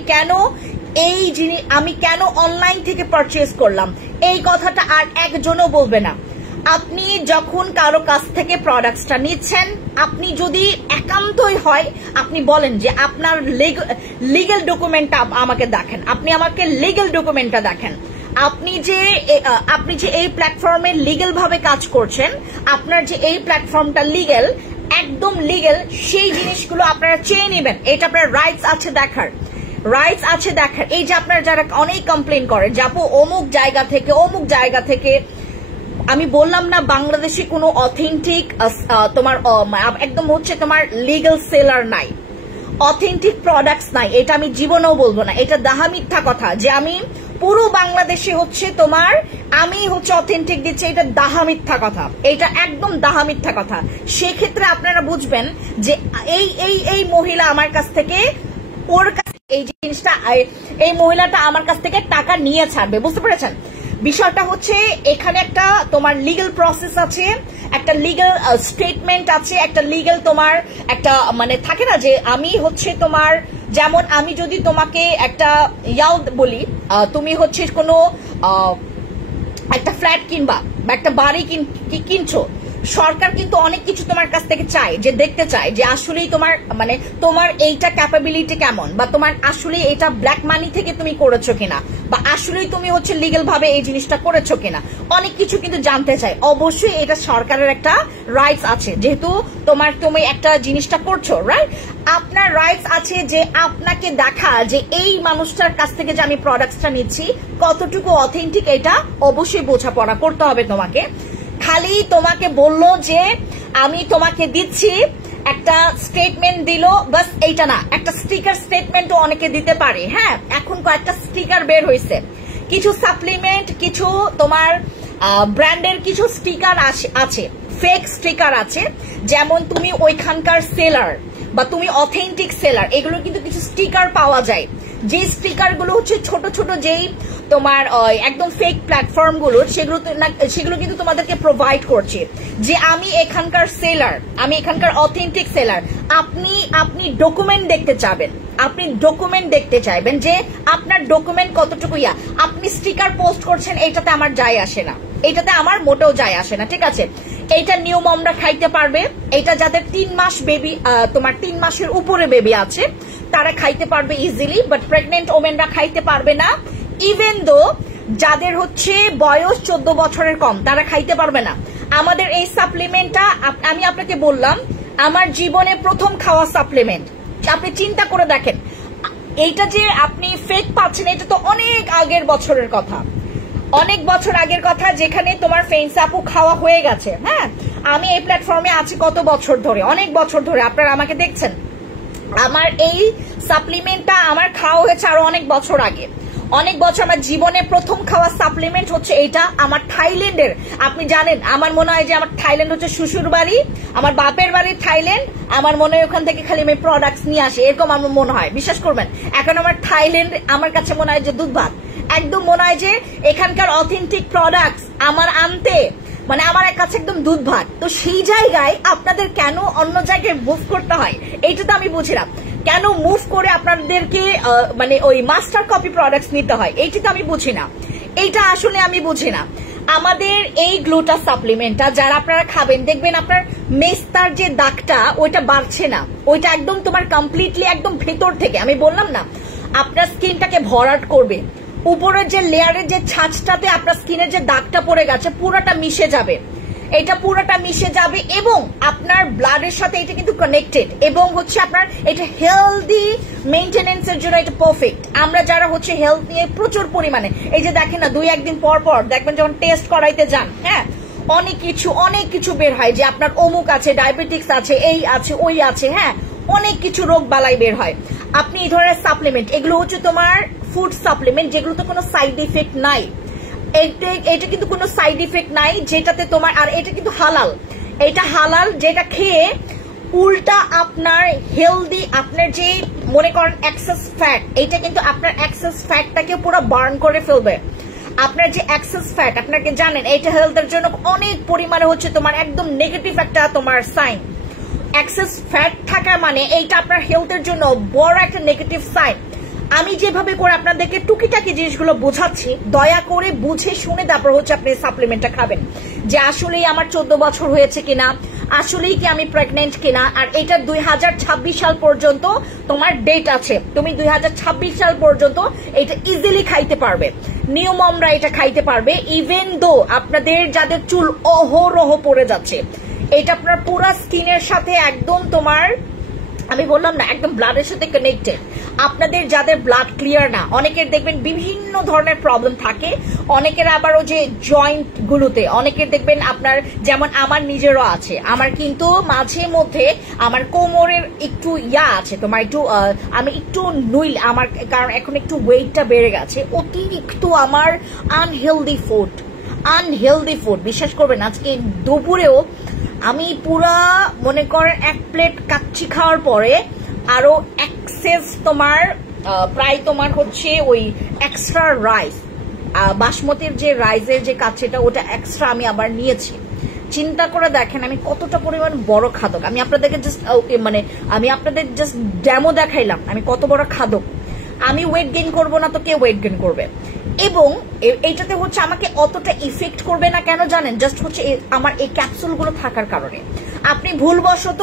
কেন অনলাইন থেকে পারচেজ করলাম, এই কথাটা আর একজনও বলবে না। আপনি যখন কারো কাছ থেকে প্রোডাক্টসটা নিচ্ছেন, আপনি যদি একান্তই হয় আপনি বলেন যে আপনার লিগ্যাল ডকুমেন্টটা আমাকে দেখেন, আপনি আমাকে লিগ্যাল ডকুমেন্টটা দেখেন। আপনি যে এই প্ল্যাটফর্মে লিগ্যাল ভাবে কাজ করছেন, আপনার যে এই প্ল্যাটফর্মটা লিগ্যাল, একদম লিগ্যাল, সেই জিনিসগুলো আপনারা চেয়ে নেবেন। এটা আপনার রাইটস আছে দেখার। এই যে আপনারা যারা অনেক কমপ্লেন করেন যে আপু অমুক জায়গা থেকে, আমি বললাম না বাংলাদেশে কোনো অথেন্টিক তোমার একদম হচ্ছে তোমার লিগ্যাল সেলার নাই, অথেন্টিক প্রোডাক্টস নাই, এটা আমি জীবনেও বলবো না। এটা দাহা মিথ্যা কথা যে আমি পুরো বাংলাদেশে হচ্ছে তোমার আমি হচ্ছে অথেন্টিক দিচ্ছি, এটা দাহা মিথ্যা কথা, এটা একদম দাহা মিথ্যা কথা। সেক্ষেত্রে আপনারা বুঝবেন যে এই মহিলা আমার কাছ থেকে এই জিনিসটা, এই মহিলাটা আমার কাছ থেকে টাকা নিয়ে ছাড়বে, বুঝতে পেরেছেন? বিষয়টা হচ্ছে এখানে একটা তোমার লিগ্যাল প্রসেস আছে, একটা লিগ্যাল স্টেটমেন্ট আছে, একটা লিগ্যাল তোমার একটা মানে থাকে না যে আমি হচ্ছে তোমার, যেমন আমি যদি তোমাকে একটা বলি, তুমি হচ্ছে কোনো একটা ফ্ল্যাট কিনবা বা একটা বাড়ি কিনছো, সরকার কিন্তু অনেক কিছু তোমার কাছ থেকে চায়, যে দেখতে চায় যে আসলেই তোমার মানে তোমার এইটা ক্যাপাবিলিটি কেমন, বা তোমার আসলে এটা ব্ল্যাক মানি থেকে তুমি করেছো কিনা, বা আসলেই তুমি হচ্ছে লিগ্যাল ভাবে এই জিনিসটা করেছো কিনা, অনেক কিছু কিন্তু জানতে চায়। অবশ্যই এটা সরকারের একটা রাইটস আছে, যেহেতু তুমি একটা জিনিসটা করছো, রাইট? আপনার রাইটস আছে যে আপনাকে দেখা যে এই মানুষটার কাছ থেকে যে আমি প্রোডাক্টসটা নিচ্ছি কতটুকু অথেন্টিক, এটা অবশ্যই বোঝাপড়া করতে হবে তোমাকে। খালি তোমাকে বললো যে আমি তোমাকে দিচ্ছি, একটা স্টেটমেন্ট দিল, বাস এইটা না, একটা স্টিকার স্টেটমেন্টও অনেকে দিতে পারে। হ্যাঁ, এখন কয়েকটা স্টিকার বের হয়েছে, কিছু সাপ্লিমেন্ট, কিছু তোমার ব্র্যান্ডের কিছু স্টিকার আছে, ফেক স্টিকার আছে, যেমন তুমি ওইখানকার সেলার বা তুমি অথেন্টিক সেলার, এগুলো কিন্তু কিছু স্টিকার পাওয়া যায়, যে স্টিকার গুলো হচ্ছে ছোট ছোট যেই তোমার একদম ফেক প্ল্যাটফর্ম গুলো, সেগুলো কিন্তু তোমাদেরকে প্রোভাইড করছে যে আমি এখানকার সেলার, আমি এখানকার অথেন্টিক সেলার। আপনি ডকুমেন্ট দেখতে চাবেন, আপনি ডকুমেন্ট দেখতে চাইবেন যে আপনার ডকুমেন্ট কতটুকু আপনি স্টিকার পোস্ট করছেন, এইটাতে আমার যায় আসে না, এইটাতে আমার মোটেও যায় আসে না, ঠিক আছে? এইটা নিউ মমরা খাইতে পারবে, এটা যাদের 3 মাস বেবি, তোমার 3 মাসের উপরে বেবি আছে তারা খাইতে পারবে ইজিলি, বাট প্রেগনেন্ট ওমেনরা খাইতে পারবে না। ইভেন দো যাদের হচ্ছে বয়স 14 বছরের কম তারা খাইতে পারবে না। আমাদের এই সাপ্লিমেন্টটা আমি আপনাকে বললাম আমার জীবনে প্রথম খাওয়া সাপ্লিমেন্ট। আপনি চিন্তা করে দেখেন, এইটা যে আপনি ফেক পাচ্ছেন, এটা তো অনেক আগের বছরের কথা, অনেক বছর আগের কথা, যেখানে তোমার ফেন্স আপু খাওয়া হয়ে গেছে। হ্যাঁ, আমি এই প্ল্যাটফর্মে আছি কত বছর ধরে, অনেক বছর ধরে আপনারা আমাকে দেখছেন। আমার এই সাপ্লিমেন্টটা আমার খাওয়া হয়েছে আরো অনেক বছর আগে, অনেক বছর। আমার জীবনে প্রথম খাওয়া সাপ্লিমেন্ট হচ্ছে এইটা, আমার থাইল্যান্ডের। আপনি জানেন, আমার মনে হয় যে আমার থাইল্যান্ড হচ্ছে শ্বশুর বাড়ি, আমার বাপের বাড়ি থাইল্যান্ড, আমার মনে হয় ওখান থেকে খালি আমি প্রোডাক্টস নিয়ে আসি, এরকম আমার মনে হয়। বিশ্বাস করবেন, এখন আমার থাইল্যান্ড আমার কাছে মনে হয় যে দুধ ভাত, একদম মনে হয় যে এখানকার অথেন্টিক প্রোডাক্টস আমার আনতে মানে আমার কাছে একদম দুধ ভাত। তো সেই জায়গায় আপনাদের কেন অন্য জায়গায় মুভ করতে হয়, এইটা তো আমি বুঝি না। কেন মুভ করে আপনাদেরকে মানে ওই মাস্টার কপি প্রোডাক্টস নিতে হয়, এইটা তো আমি বুঝি না, এইটা আসলে আমি বুঝি না। আমাদের এই গ্লুটা সাপ্লিমেন্টটা যারা আপনারা খাবেন, দেখবেন আপনার মেস্তার যে দাগটা ওইটা বাড়ছে না, ওইটা একদম তোমার কমপ্লিটলি একদম ভেতর থেকে, আমি বললাম না, আপনার স্কিনটাকে ভরাট করবে। উপরের যে লেয়ারের যে ছাঁচটাতে আপনার স্কিনের যে দাগটা পড়ে গেছে পুরোটা মিশে যাবে, এটা পুরোটা মিশে যাবে, এবং আপনার ব্লাডের সাথে এটা কিন্তু কানেক্টেড, এবং হচ্ছে আপনার এটা হেলদি মেইনটেনেন্সের জন্য এটা পারফেক্ট। আমরা যারা হচ্ছে হেলথ নিয়ে প্রচুর পরিমাণে, এই যে দেখেন না 2-1 দিন পর পর দেখবেন যখন টেস্ট করাইতে যান, হ্যাঁ, অনেক কিছু বের হয় যে আপনার অমুক আছে, ডায়াবেটিক্স আছে, এই আছে, ওই আছে, হ্যাঁ, অনেক কিছু রোগ বালাই বের হয়। আপনি এই ধরনের সাপ্লিমেন্ট, এগুলো হচ্ছে তোমার ফুড সাপ্লিমেন্ট, যেগুলোতে কোনো সাইড ইফেক্ট নাই, এটা কিন্তু কোনো সাইড ইফেক্ট নাই যেটাতে তোমার, আর এটা কিন্তু হালাল, এটা হালাল, যেটা খেয়ে উল্টা আপনার হেলদি, আপনার যে মনে করেন এক্সেস ফ্যাট, এটা কিন্তু আপনার এক্সেস ফ্যাটটাকে পুরো বার্ন করে ফেলবে। আপনার যে এক্সেস ফ্যাট, আপনাকে জানেন এটা হেলথের জন্য অনেক পরিমাণে হচ্ছে তোমার একদম নেগেটিভ একটা তোমার সাইন। এক্সেস ফ্যাট থাকা মানে এইটা আপনার হেলথের জন্য বড় একটা নেগেটিভ সাইন। আমি যেভাবে করে আপনাদেরকে টুকিটাকি জিনিসগুলো বোঝাচ্ছি, দয়া করে বুঝে শুনে তারপর হচ্ছে আপনি সাপ্লিমেন্টটা খাবেন, যে আসলেই আমার 14 বছর হয়েছে কিনা, আসলেই কি আমি প্রেগনেন্ট কিনা। আর এটা 2026 সাল পর্যন্ত তোমার ডেট আছে, তুমি 2026 সাল পর্যন্ত এটা ইজিলি খাইতে পারবে, নিউ মমরা এটা খাইতে পারবে। ইভেন দো আপনাদের যাদের চুল অহরহ পড়ে যাচ্ছে, এটা আপনার পুরো স্কিনের সাথে একদম তোমার, আমি বললাম না একদম ব্লাডের সাথে কানেক্টেড। আপনাদের যাদের ব্লাড ক্লিয়ার না, অনেকের দেখবেন বিভিন্ন ধরনের প্রবলেম থাকে, অনেকের আবারও যে জয়েন্ট গুলোতে, অনেকের দেখবেন আপনার, যেমন আমার নিজেরও আছে, আমার কিন্তু মাঝে মধ্যে আমার কোমরের একটু আছে তোমার একটু, আমি একটু নুইল আমার, কারণ এখন একটু ওয়েটটা বেড়ে গেছে, অতিরিক্ত আমার আনহেলদি ফুড। বিশ্বাস করবেন আজকে দুপুরেও আমি পুরা মনে করেন 1 প্লেট কাচ্চি খাওয়ার পরে আরো এক্সেস তোমার প্রায় তোমার হচ্ছে ওই এক্সট্রা রাইস, বাসমতির যে রাইসের যে কাচ্চিটা, ওটা এক্সট্রা আমি আবার নিয়েছি। চিন্তা করে দেখেন আমি কতটা পরিমাণ বড় খাদক। আমি আপনাদেরকে জাস্ট ডেমো দেখাইলাম আমি কত বড় খাদক। আমি ওয়েট গেইন করবো না তো কে ওয়েট গেইন করবে? এবং এইটাতে হচ্ছে আমাকে অতটা ইফেক্ট করবে না কেন জানেন? জাস্ট হচ্ছে আমার এই ক্যাপসুলগুলো থাকার কারণে। আপনি ভুলবশত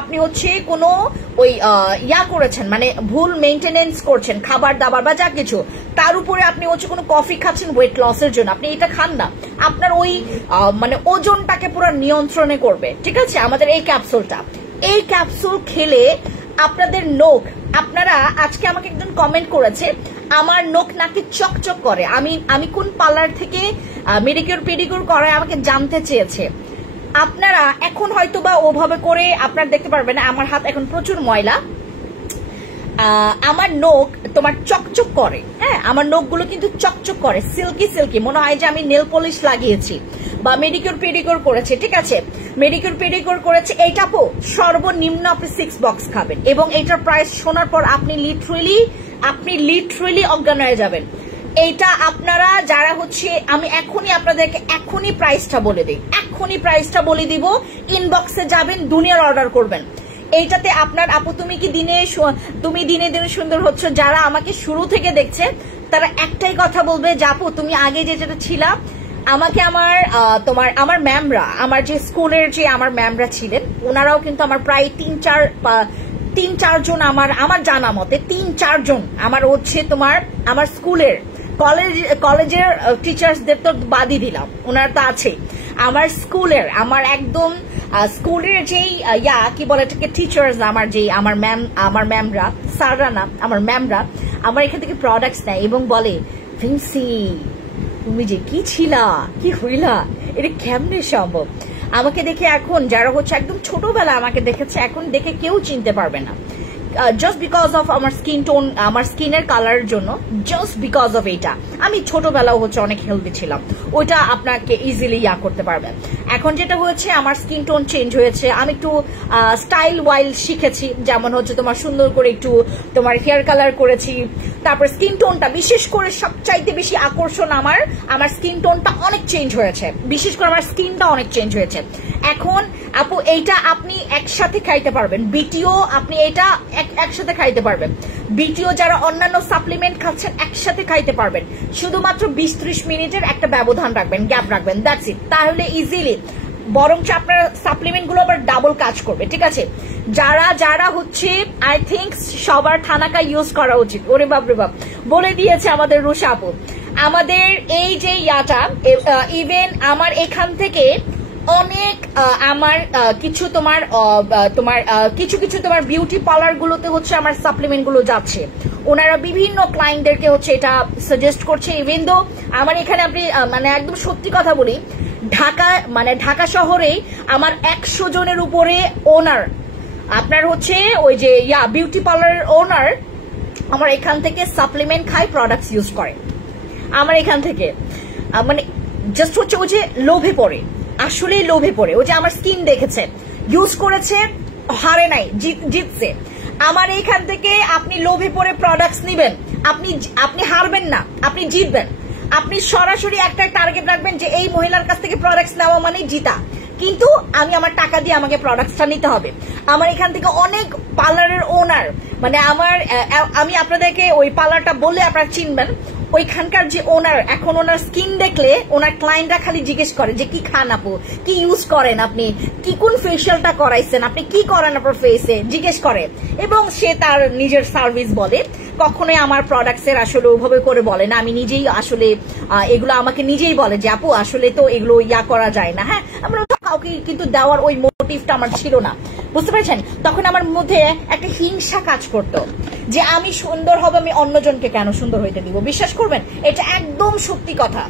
আপনি হচ্ছে কোনো ওই করেছেন, মানে ভুল মেনটেনেন্স করছেন খাবার দাবার বা যা কিছু, তার উপরে আপনি হচ্ছে কোনো কফি খাচ্ছেন ওয়েট লসের জন্য, আপনি এটা খান না, আপনার ওই মানে ওজনটাকে পুরো নিয়ন্ত্রণে করবে। ঠিক আছে, আমাদের এই ক্যাপসুল খেলে আপনাদের নখ, আপনারা আজকে আমাকে একজন কমেন্ট করেছে আমার নখ নাকি চকচক করে, আমি কোন পার্লার থেকে মেডিকিউর পেডিকিউর করায় আমাকে জানতে চেয়েছে। আপনারা এখন হয়তো বা ওভাবে করে আপনারা দেখতে পারবেন না, আমার হাত এখন প্রচুর ময়লা, আমার নখ তোমার চকচক করে। হ্যাঁ, আমার নখগুলো কিন্তু চকচক করে, সিল্কি, মনে হয় যে আমি নেল পলিশ লাগিয়েছি বা মেডিকিউর পেডিকিউর করেছে। ঠিক আছে, মেডিকিউর পেডিকিউর করেছে। এইটা সর্বনিম্ন আপনি 6 বক্স খাবেন, এবং এটার প্রাইস শোনার পর আপনি লিটারেলি অজ্ঞান হয়ে যাবেন। এইটা আপনারা যারা হচ্ছে, আমি এখনই প্রাইসটা বলে দিব, ইনবক্সে যাবেন, দুনিয়ার অর্ডার করবেন। এইটাতে আপনার আপু তুমি দিনে দিনে সুন্দর হচ্ছ, যারা আমাকে শুরু থেকে দেখছে তারা একটাই কথা বলবে যে আপু তুমি আগে যেটা ছিলা, আমাকে আমার ম্যামরা, আমার যে স্কুলের যে আমার ম্যামরা ছিলেন, ওনারাও কিন্তু আমার প্রায় 3-4 জন, আমার জানা মতে 3-4 জন আমার হচ্ছে তোমার আমার স্কুলের কলেজের টিচার্সদের তো বাদই দিলাম, ওনারা তো আছে, আমার স্কুলের, আমার একদম স্কুলের যেই কি বলে এটাকে টিচার্স, আমার ম্যামরা, স্যাররা না, আমার ম্যামরা আমার এখান থেকে প্রোডাক্টস নেয় এবং বলে ভিন্সি তুমি যে কি ছিলা, কি হইলা, এটা কেমনে সম্ভব? আমাকে দেখে এখন যারা হচ্ছে একদম ছোটবেলা আমাকে দেখেছে, এখন দেখে কেউ চিনতে পারবে না, জাস্ট বিকজ অফ আমার স্কিন টোন, আমার স্কিনের কালারের জন্য, জাস্ট বিকজ অফ এটা। আমি ছোটবেলাও হচ্ছে অনেক হেলদি ছিলাম, ওইটা আপনাকে ইজিলি করতে পারবে। এখন যেটা হয়েছে আমার স্কিন টোন চেঞ্জ হয়েছে, আমি একটু স্টাইল ওয়াইল শিখেছি, যেমন হচ্ছে তোমার সুন্দর করে একটু তোমার হেয়ার কালার করেছি, তারপর স্কিন টোনটা, বিশেষ করে সবচাইতে বেশি আকর্ষণ আমার স্কিন টোনটা অনেক চেঞ্জ হয়েছে, বিশেষ করে আমার স্কিনটা অনেক চেঞ্জ হয়েছে। এখন আপু এইটা আপনি একসাথে খাইতে পারবেন, বিটিও আপনি এটা একসাথে খাইতে পারবেন, বিটিও যারা অন্যান্য সাপ্লিমেন্ট খাচ্ছেন একসাথে খাইতে পারবেন, শুধুমাত্র 20-30 মিনিটের একটা ব্যবধান রাখবেন, গ্যাপ রাখবেন, দ্যাটস ইট, তাহলে ইজিলি, বরঞ্চ আপনার সাপ্লিমেন্ট গুলো আবার ডাবল কাজ করবে। ঠিক আছে, যারা হচ্ছে আই থিঙ্ক সবার থানাকা ইউজ করা উচিত। ওরে বাপ রে বাপ, বলে দিয়েছে আমাদের রুষা আপু, আমাদের এই যে ইভেন আমার এখান থেকে অনেক আমার কিছু কিছু তোমার বিউটি পার্লার গুলোতে হচ্ছে আমার সাপ্লিমেন্ট গুলো যাচ্ছে, ওনারা বিভিন্ন ক্লায়েন্টদেরকে হচ্ছে এটা সাজেস্ট করছে। ইভেন দো আমার এখানে আপনি মানে একদম সত্যি কথা বলি, ঢাকা শহরেই আমার 100 জনের উপরে ওনার, আপনার হচ্ছে ওই যে বিউটি পার্লারের ওনার আমার এখান থেকে সাপ্লিমেন্ট খায়, প্রোডাক্টস ইউজ করে আমার এখান থেকে, মানে জাস্ট হচ্ছে ওই যে লোভে পড়ে, আসলেই লোভে পড়ে, ও যে আমার স্কিন দেখেছে, ইউজ করেছে, হারে নাই, জিতছে। আমার এইখান থেকে আপনি লোভে পড়ে প্রোডাক্টস নিবেন, আপনি হারবেন না, আপনি জিতবেন। আপনি সরাসরি একটা টার্গেট রাখবেন যে এই মহিলার কাছ থেকে প্রোডাক্টস নেওয়া মানে জিতা, কিন্তু আমি আমার টাকা দিয়ে আমাকে প্রোডাক্টসটা নিতে হবে। আমার এখান থেকে অনেক পার্লারের ওনার, মানে আমি আপনাদেরকে ওই পার্লারটা বললে আপনারা চিনবেন, ওইখানকার যে ওনার, এখন ওনার স্কিন দেখলে ওনার ক্লায়েন্টরা খালি জিজ্ঞেস করে যে কি খান আপু, কি ইউজ করেন আপনি, কি কোন ফেশিয়ালটা করাইছেন আপনি, কি করেন আপনার ফেসে, জিজ্ঞেস করে। এবং সে তার নিজের সার্ভিস বলে, কখনোই আমার প্রোডাক্টস এর আসলে ওইভাবে করে বলে না। আমি নিজেই আসলে এগুলো আমাকে নিজেই বলে যে আপু আসলে তো এগুলো ইয়া করা যায় না। হ্যাঁ, আমরা কাউকে কিন্তু দেওয়ার ওই মোটিভটা আমার ছিল না, বুঝতে পেরেছেন? তখন আমার মধ্যে একটা হিংসা কাজ করতো যে আমি সুন্দর হব, আমি অন্যজনকে কেন সুন্দর হইতে দিব। বিশ্বাস করবেন, এটা একদম সত্যি কথা।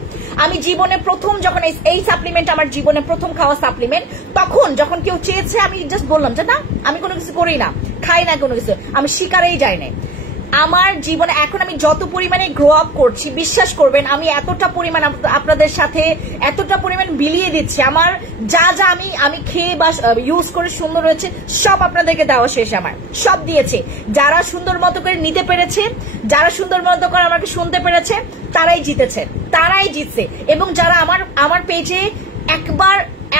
আমি জীবনে প্রথম যখন এই সাপ্লিমেন্ট, আমার জীবনে প্রথম খাওয়া সাপ্লিমেন্ট, তখন যখন কেউ চেয়েছে আমি জাস্ট বললাম যে না, আমি কোনো কিছু করি না, খাই না কোনো কিছু, আমি শিকারেই যাই না। আমার জীবনে এখন আমি যত পরিমাণে গ্রো আপ করছি, বিশ্বাস করবেন আমি এতটা পরিমাণ আপনাদের সাথে এতটা পরিমাণ বিলিয়ে দিচ্ছি। আমার যা যা আমি খেয়ে বা ইউজ করে সুন্দর হয়েছে সব আপনাদেরকে দেওয়া শেষ, আমার সব দিয়েছে। যারা সুন্দর মতো করে নিতে পেরেছে, যারা সুন্দর মতো করে আমাকে শুনতে পেরেছে, তারাই জিতেছে, তারাই জিতছে। এবং যারা আমার পেজে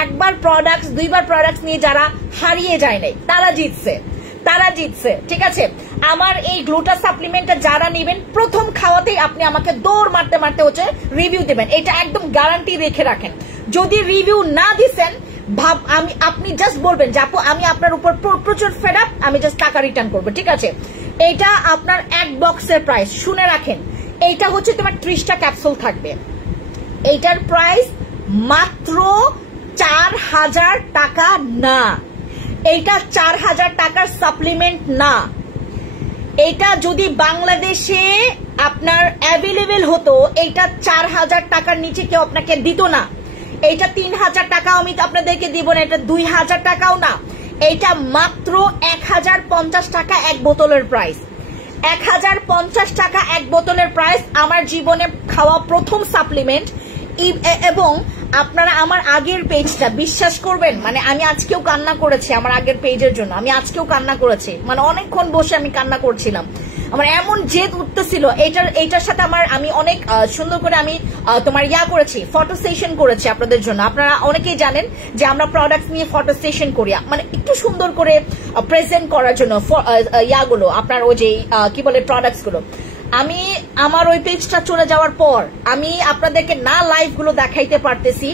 একবার প্রোডাক্টস, দুইবার প্রোডাক্টস নিয়ে যারা হারিয়ে যায় নাই, তারা জিতছে, তারা জিতছে। ঠিক আছে, আমার এই গ্লুটা সাপ্লিমেন্টটা যারা নেবেন, প্রথম খাওয়াতেই আপনি আমাকে দৌড় মারতে মারতে হচ্ছে রিভিউ দেবেন, এটা একদম গ্যারান্টি রেখে রাখেন। যদি রিভিউ না দিছেন, আপনি জাস্ট বলবেন যে আপু আমি আপনার উপর প্রচুর ফেড আপ, আমি জাস্ট টাকা রিটার্ন করবো। ঠিক আছে, এটা আপনার এক বক্সের প্রাইস, শুনে রাখেন, এইটা হচ্ছে তোমার 30টা ক্যাপসুল থাকবে। এইটার প্রাইস মাত্র 4000 টাকা না, এইটা 4000 টাকার সাপ্লিমেন্ট না। এটা যদি বাংলাদেশে আপনার অ্যাভেলেবেল হতো, এইটা 4000 টাকার নিচে কেউ আপনাকে দিত না। এইটা 3000 টাকাও আমি তো আপনাদেরকে দিব না, এটা 2000 টাকাও না, এইটা মাত্র 1050 টাকা এক বোতলের প্রাইস। 1050 টাকা এক বোতলের প্রাইস, আমার জীবনে খাওয়া প্রথম সাপ্লিমেন্ট। এবং আপনারা আমার আগের পেজটা বিশ্বাস করবেন, মানে আমি আজকেও কান্না করেছি আমার আগের পেজের জন্য, আমি আজকেও কান্না করেছি, মানে অনেকক্ষণ বসে আমি কান্না করছিলাম, আমার এমন জেদ উঠতেছিল। এইটার সাথে আমি অনেক সুন্দর করে আমি তোমার করেছি, ফটো সেশন করেছি আপনাদের জন্য। আপনারা অনেকেই জানেন যে আমরা প্রোডাক্ট নিয়ে ফটো সেশন করি, মানে একটু সুন্দর করে প্রেজেন্ট করার জন্য গুলো, আপনার ওই যে কি বলে প্রোডাক্টস গুলো। আমি আমার ওই পেজটা চলে যাওয়ার পর আমি আপনাদেরকে না লাইভ গুলো দেখাইতে পারতেছি,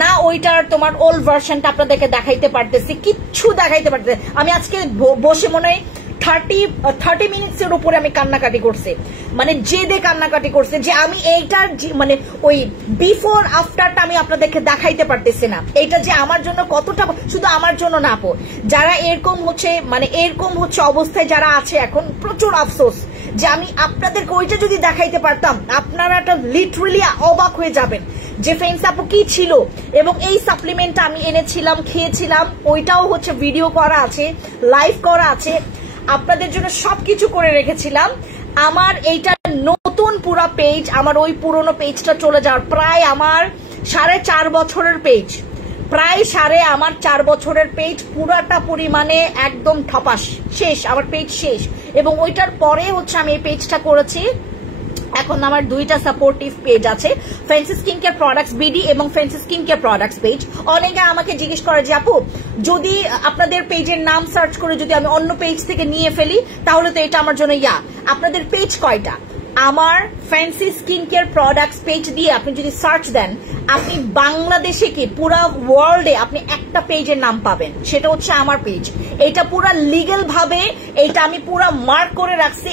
না ওইটার তোমার ওল্ড ভার্সনটা আপনাদেরকে দেখাইতে পারতেছি, কিচ্ছু দেখাইতে পারতেছি। আমি আজকে বসে মনে হয় 30 মিনিটসের উপরে আমি কান্নাকাটি করছি, মানে জেদে কান্নাকাটি করছে যে আমি এইটার মানে ওই বিফোর আফটারটা আমি আপনাদেরকে দেখাইতে পারতেছি না। এইটা যে আমার জন্য কতটা, শুধু আমার জন্য না আপু, যারা এরকম হচ্ছে মানে এরকম হচ্ছে অবস্থায় যারা আছে এখন, প্রচুর আফসোস যে আমি আপনাদেরকে ওইটা যদি দেখাইতে পারতাম, আপনারা একটা লিটারেলি অবাক হয়ে যাবেন যে ফ্রেন্ডস আপু কি ছিল। এবং এই সাপ্লিমেন্টটা আমি এনেছিলাম, খেয়েছিলাম, ওইটাও হচ্ছে ভিডিও করা আছে, লাইভ করা আছে, আপনাদের জন্য সবকিছু করে রেখেছিলাম। আমার এইটা নতুন পুরো পেজ, আমার ওই পুরনো পেজটা চলে যাওয়ার প্রায় আমার 4.5 বছরের পেজ, প্রায় 4.5 বছরের পেজ পুরাটা পরিমাণে একদম ঠপাস শেষ, আমার পেজ শেষ। এবং ওইটার পরে হচ্ছে আমি এই পেজটা করেছি। এখন আমার দুইটা সাপোর্টিভ পেজ আছে, fancy skin care products BD এবং fancy skin care products page. অনেকে আমাকে জিজ্ঞেস করে যে আপু যদি আপনাদের পেজের নাম সার্চ করে যদি আমি অন্য পেজ থেকে নিয়ে ফেলি, তাহলে তো এটা আমার জন্য আপনাদের পেজ কয়টা? আমার fancy skin care products page দিয়ে আপনি যদি সার্চ দেন, আপনি বাংলাদেশে কি পুরা ওয়ার্ল্ডে আপনি একটা পেজের নাম পাবেন, সেটা হচ্ছে আমার পেজ। এটা পুরা লিগ্যাল ভাবে এইটা আমি পুরা মার্ক করে রাখছি।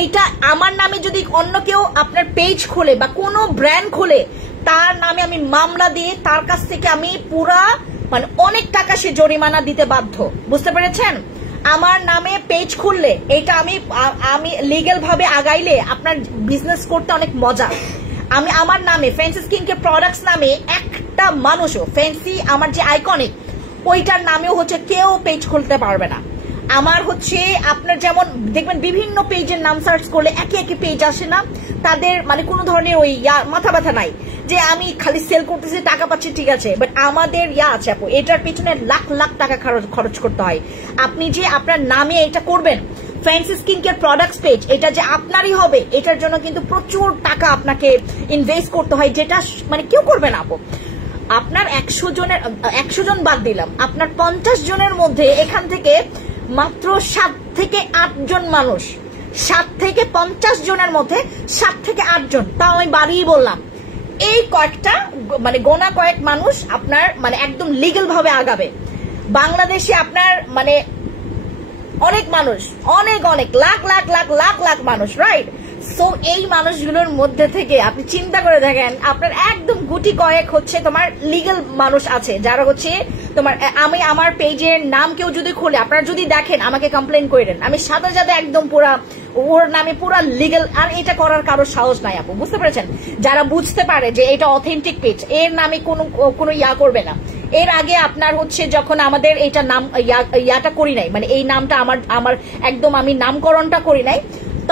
এইটা আমার নামে যদি অন্য কেউ আপনার পেজ খোলে বা কোনো ব্র্যান্ড খোলে, তার নামে আমি মামলা দিয়ে তার কাছ থেকে আমি পুরা মানে অনেক টাকা সে জরিমানা দিতে বাধ্য, বুঝতে পেরেছেন? আমার নামে পেজ খুললে এটা আমি লিগ্যাল ভাবে আগাইলে আপনার বিজনেস করতে অনেক মজা। আমি আমার নামে ফ্যান্সি স্কিন কেয়ার প্রোডাক্টস নামে একটা মানুষও, ফ্যান্সি আমার যে আইকনিক ওইটার নামেও হচ্ছে কেউ পেজ খুলতে পারবে না। আমার হচ্ছে আপনার যেমন দেখবেন বিভিন্ন পেজের নাম সার্চ করলে একই একই পেজ আসে না, তাদের মানে কোনো ধরনের ওই মাথা ব্যথা নাই যে আমি খালি সেল করতেছি টাকা পাচ্ছি, ঠিক আছে, বাট আমাদের আছে আপু, এটার পিছনে লাখ লাখ টাকা খরচ করতে হয়। আপনি যে আপনার নামে এটা করবেন fancy skin care products page, এটা যে আপনারই হবে এটার জন্য কিন্তু প্রচুর টাকা আপনাকে ইনভেস্ট করতে হয়, যেটা মানে কেউ করবে না আপু। আপনার 100 জন বাদ দিলাম, আপনার 50 জনের মধ্যে এখান থেকে মাত্র 7 থেকে 8 জন মানুষ, 7 থেকে 50 জনের মধ্যে 7 থেকে 8 জন, তাও আমি বাড়িয়ে বললাম, এই কয়েকটা মানে গোনা কয়েক মানুষ আপনার মানে একদম লিগ্যাল ভাবে আগাবে। বাংলাদেশে আপনার মানে অনেক মানুষ, অনেক অনেক লাখ লাখ লাখ লাখ লাখ মানুষ, রাইট? সো এই মানুষগুলোর মধ্যে থেকে আপনি চিন্তা করে দেখেন, আপনার একদম গুটি কয়েক হচ্ছে তোমার লিগ্যাল মানুষ আছে যারা হচ্ছে তোমার, আমি আমার পেজের নাম কেউ যদি খুলে আপনারা যদি দেখেন আমাকে কমপ্লেন করেন, আমি সাথে সাথে একদম পুরা ওর নামে পুরা লিগ্যাল, আর এটা করার কারো সাহস নাই আপু, বুঝতে পেরেছেন? যারা বুঝতে পারে যে এটা অথেন্টিক পেজ, এর নামে কোনো ইয়া করবে না। এর আগে আপনার হচ্ছে যখন আমাদের এটা নাম ইয়াটা করি নাই, মানে এই নামটা আমার একদম আমি নামকরণটা করি নাই,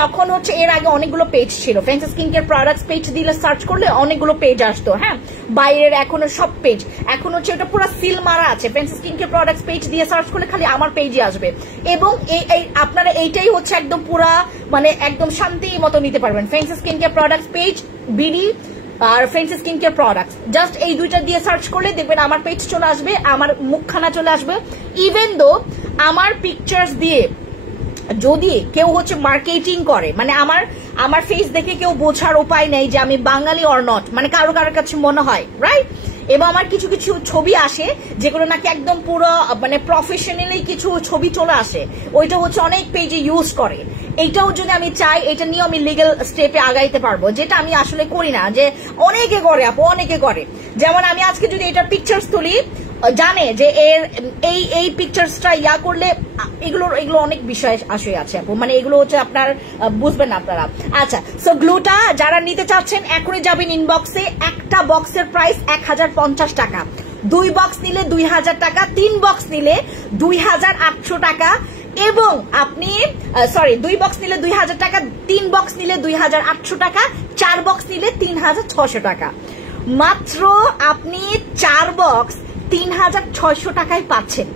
তখন হচ্ছে এর আগে অনেকগুলো পেজ ছিল, fancy skin care products page দিলে সার্চ করলে অনেকগুলো পেজ আসতো, হ্যাঁ, বাইরের এখনো সব পেজ, এখন হচ্ছে ওটা পুরো সিল মারা আছে, fancy skin care products page দিয়ে সার্চ করলে খালি আমার পেজই আসবে, এবং আপনারা এইটাই হচ্ছে একদম পুরা মানে একদম শান্তি মতো নিতে পারবেন, fancy skin care products page BD আর fancy skin care products, just এই দুইটা দিয়ে সার্চ করলে দেখবেন আমার পেজ চলে আসবে, আমার মুখখানা চলে আসবে। ইভেন দো আমার পিকচার্স দিয়ে যদি কেউ হচ্ছে মার্কেটিং করে, মানে আমার ফেস দেখে কেউ বোঝার উপায় নেই যে আমি বাঙালি অর নট, মানে কারো কাছে মনে হয়, রাইট? এবং আমার কিছু কিছু ছবি আসে যেগুলো নাকি একদম পুরো মানে প্রফেশনালি কিছু ছবি চলে আসে, ওইটা হচ্ছে অনেক পেজে ইউজ করে। এইটাও যদি আমি চাই, এটা নিয়ে আমি লিগ্যাল স্টেপে আগাইতে পারবো, যেটা আমি আসলে করি না, যে অনেকে করে আপু, অনেকে করে। যেমন আমি আজকে যদি এটা পিকচার্স তুলি, জানে যে এর এই পিকচার্সটা ইয়া করলে এগুলো অনেক বিষয় আসে আছে আপু, মানে এগুলো হচ্ছে আপনার বুঝবেন আপনারা। আচ্ছা, সো গ্লুটা যারা নিতে চাচ্ছেন এখনই যাবেন ইনবক্সে, একটা বক্সের প্রাইস 1050 টাকা, 2 বক্স নিলে 2000 টাকা, 3 বক্স নিলে 2800 টাকা, এবং আপনি 2 বক্স নিলে 2000 টাকা, 3 বক্স নিলে 2800 টাকা, 4 বক্স নিলে 3600 টাকা। মাত্র আপনি 4 বক্স 3600 টাকায় পাচ্ছেন।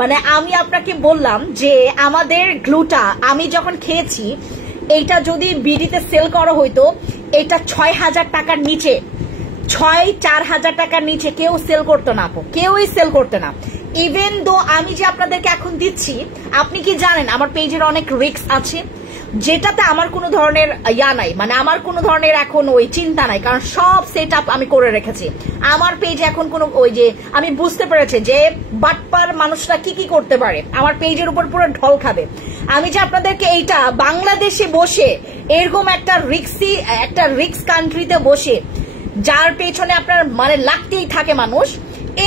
মানে আমি আপনাকে বললাম যে আমাদের গ্লুটা আমি যখন খেয়েছি, এইটা যদি বিডিতে সেল করা হইতো, এটা 6000 টাকার নিচে, 4000 টাকার নিচে কেউ সেল করতো না আপু, কেউই সেল করতো না। ইভেন দো আমি যে আপনাদেরকে এখন দিচ্ছি, আপনি কি জানেন আমার পেজের অনেক রিস্ক আছে, যেটাতে আমার কোনো ধরনের ইয়া নাই, মানে আমার কোনো ধরনের এখন ওই চিন্তা নাই, কারণ সব সেট আপ আমি করে রেখেছি। আমার পেজে এখন কোনো ওই যে আমি বুঝতে পেরেছি যে বাটপার মানুষরা কি কি করতে পারে, আমার পেজের উপর পুরো ঢল খাবে। আমি যে আপনাদেরকে এইটা বাংলাদেশে বসে এরকম একটা রিক্স কান্ট্রিতে বসে, যার পেছনে আপনার মানে লাগতেই থাকে মানুষ,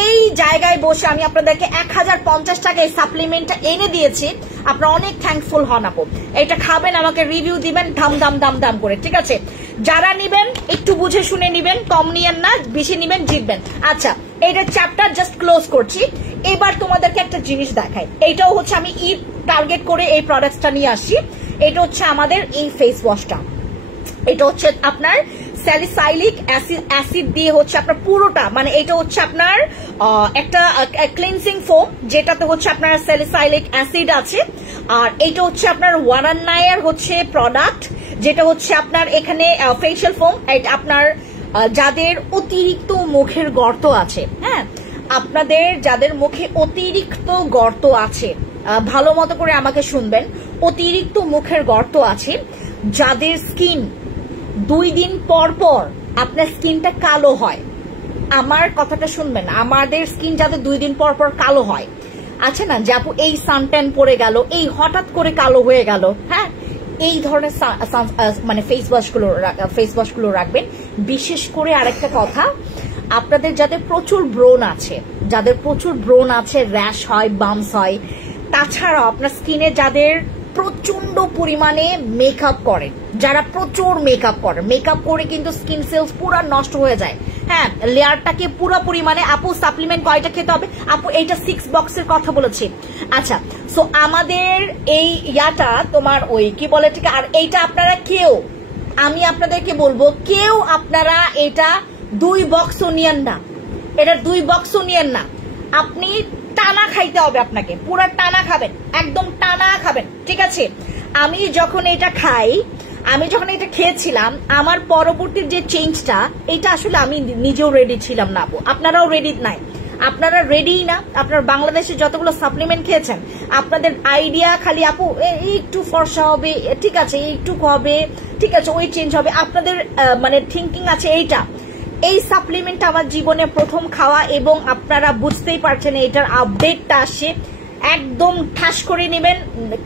এই জায়গায় বসে আমি আপনাদেরকে 1050 টাকায় সাপ্লিমেন্টটা এনে দিয়েছি, আপনারা অনেক থ্যাঙ্কফুল হন আপু। এটা খাবেন, আমাকে রিভিউ দিবেন দাম দাম দাম দাম করে, ঠিক আছে? যারা নিবেন একটু বুঝে শুনে নিবেন, কম নিয়েন না, বেশি নিবেন জিতবেন। আচ্ছা, এইটা চ্যাপ্টার জাস্ট ক্লোজ করছি। এবার তোমাদেরকে একটা জিনিস দেখাই, এইটাও হচ্ছে আমি ঈদ টার্গেট করে এই প্রোডাক্টটা নিয়ে আসছি। এটা হচ্ছে আমাদের এই ফেস ওয়াশটা, এটা হচ্ছে আপনার স্যালিসাইলিক অ্যাসিড দিয়ে হচ্ছে আপনার পুরোটা, মানে এটা হচ্ছে আপনার একটা ক্লিনজিং ফোম, যেটাতে হচ্ছে আপনার স্যালিসাইলিক অ্যাসিড আছে, আর এটা হচ্ছে আপনার 119 হচ্ছে প্রোডাক্ট, যেটা হচ্ছে আপনার এখানে ফেশিয়াল ফোম। এটা আপনার যাদের অতিরিক্ত মুখের গর্ত আছে, হ্যাঁ, আপনাদের যাদের মুখে অতিরিক্ত গর্ত আছে, ভালো মতো করে আমাকে শুনবেন, অতিরিক্ত মুখের গর্ত আছে, যাদের স্কিন 2 দিন পর পর আপনার স্কিনটা কালো হয়, আমার কথাটা শুনবেন, আমাদের স্কিন যাদের 2 দিন পর পর কালো হয়, আছে না যে আপু এই সানট্যান পড়ে গেল, এই হঠাৎ করে কালো হয়ে গেল, হ্যাঁ, এই ধরনের মানে ফেস ওয়াশগুলো রাখবেন। বিশেষ করে আরেকটা কথা, আপনাদের যাদের প্রচুর ব্রণ আছে, র্যাশ হয়, বাম্পস হয়, তাছাড়াও আপনার স্কিনে যাদের প্রচন্ড পরিমাণে মেকআপ করেন, যারা প্রচুর মেকআপ করে, মেকআপ করে কিন্তু স্কিন সেলস পুরো নষ্ট হয়ে যায়। হ্যাঁ, লেয়ারটাকে পুরোপুরি মানে আপু সাপ্লিমেন্ট কয়টা খেতে হবে আপু, এইটা 6 বক্সের কথা বলেছি। আচ্ছা, সো আমাদের এই ইয়াটা তোমার ওই কি বলে ঠিক, আর এইটা আপনারা কেউ, আমি আপনাদেরকে বলবো কেউ আপনারা এটা 2 বক্সও নিয়েন না, এটা 2 বক্সও নিয়েন না। আপনি টানা খাইতে হবে, আপনাকে পুরো টানা খাবেন, একদম টানা খাবেন, ঠিক আছে? আমি যখন এটা খাই, আমি যখন এটা খেয়েছিলাম, আমার পরবর্তী যে চেঞ্জটা, এটা আসলে আমি নিজেও রেডি ছিলাম না আপু, আপনারাও রেডি নাই, আপনারা রেডি না। আপনার বাংলাদেশে যতগুলো সাপ্লিমেন্ট খেয়েছেন, আপনাদের আইডিয়া খালি আপু একটু ফর্সা হবে, ঠিক আছে, একটু হবে, ঠিক আছে, ওই চেঞ্জ হবে, আপনাদের মানে থিঙ্কিং আছে এইটা। এই সাপ্লিমেন্ট আমার জীবনে প্রথম খাওয়া, এবং আপনারা বুঝতেই পারছেন এটার আপডেটটা আসছে, একদম ঠাস করে নেবেন,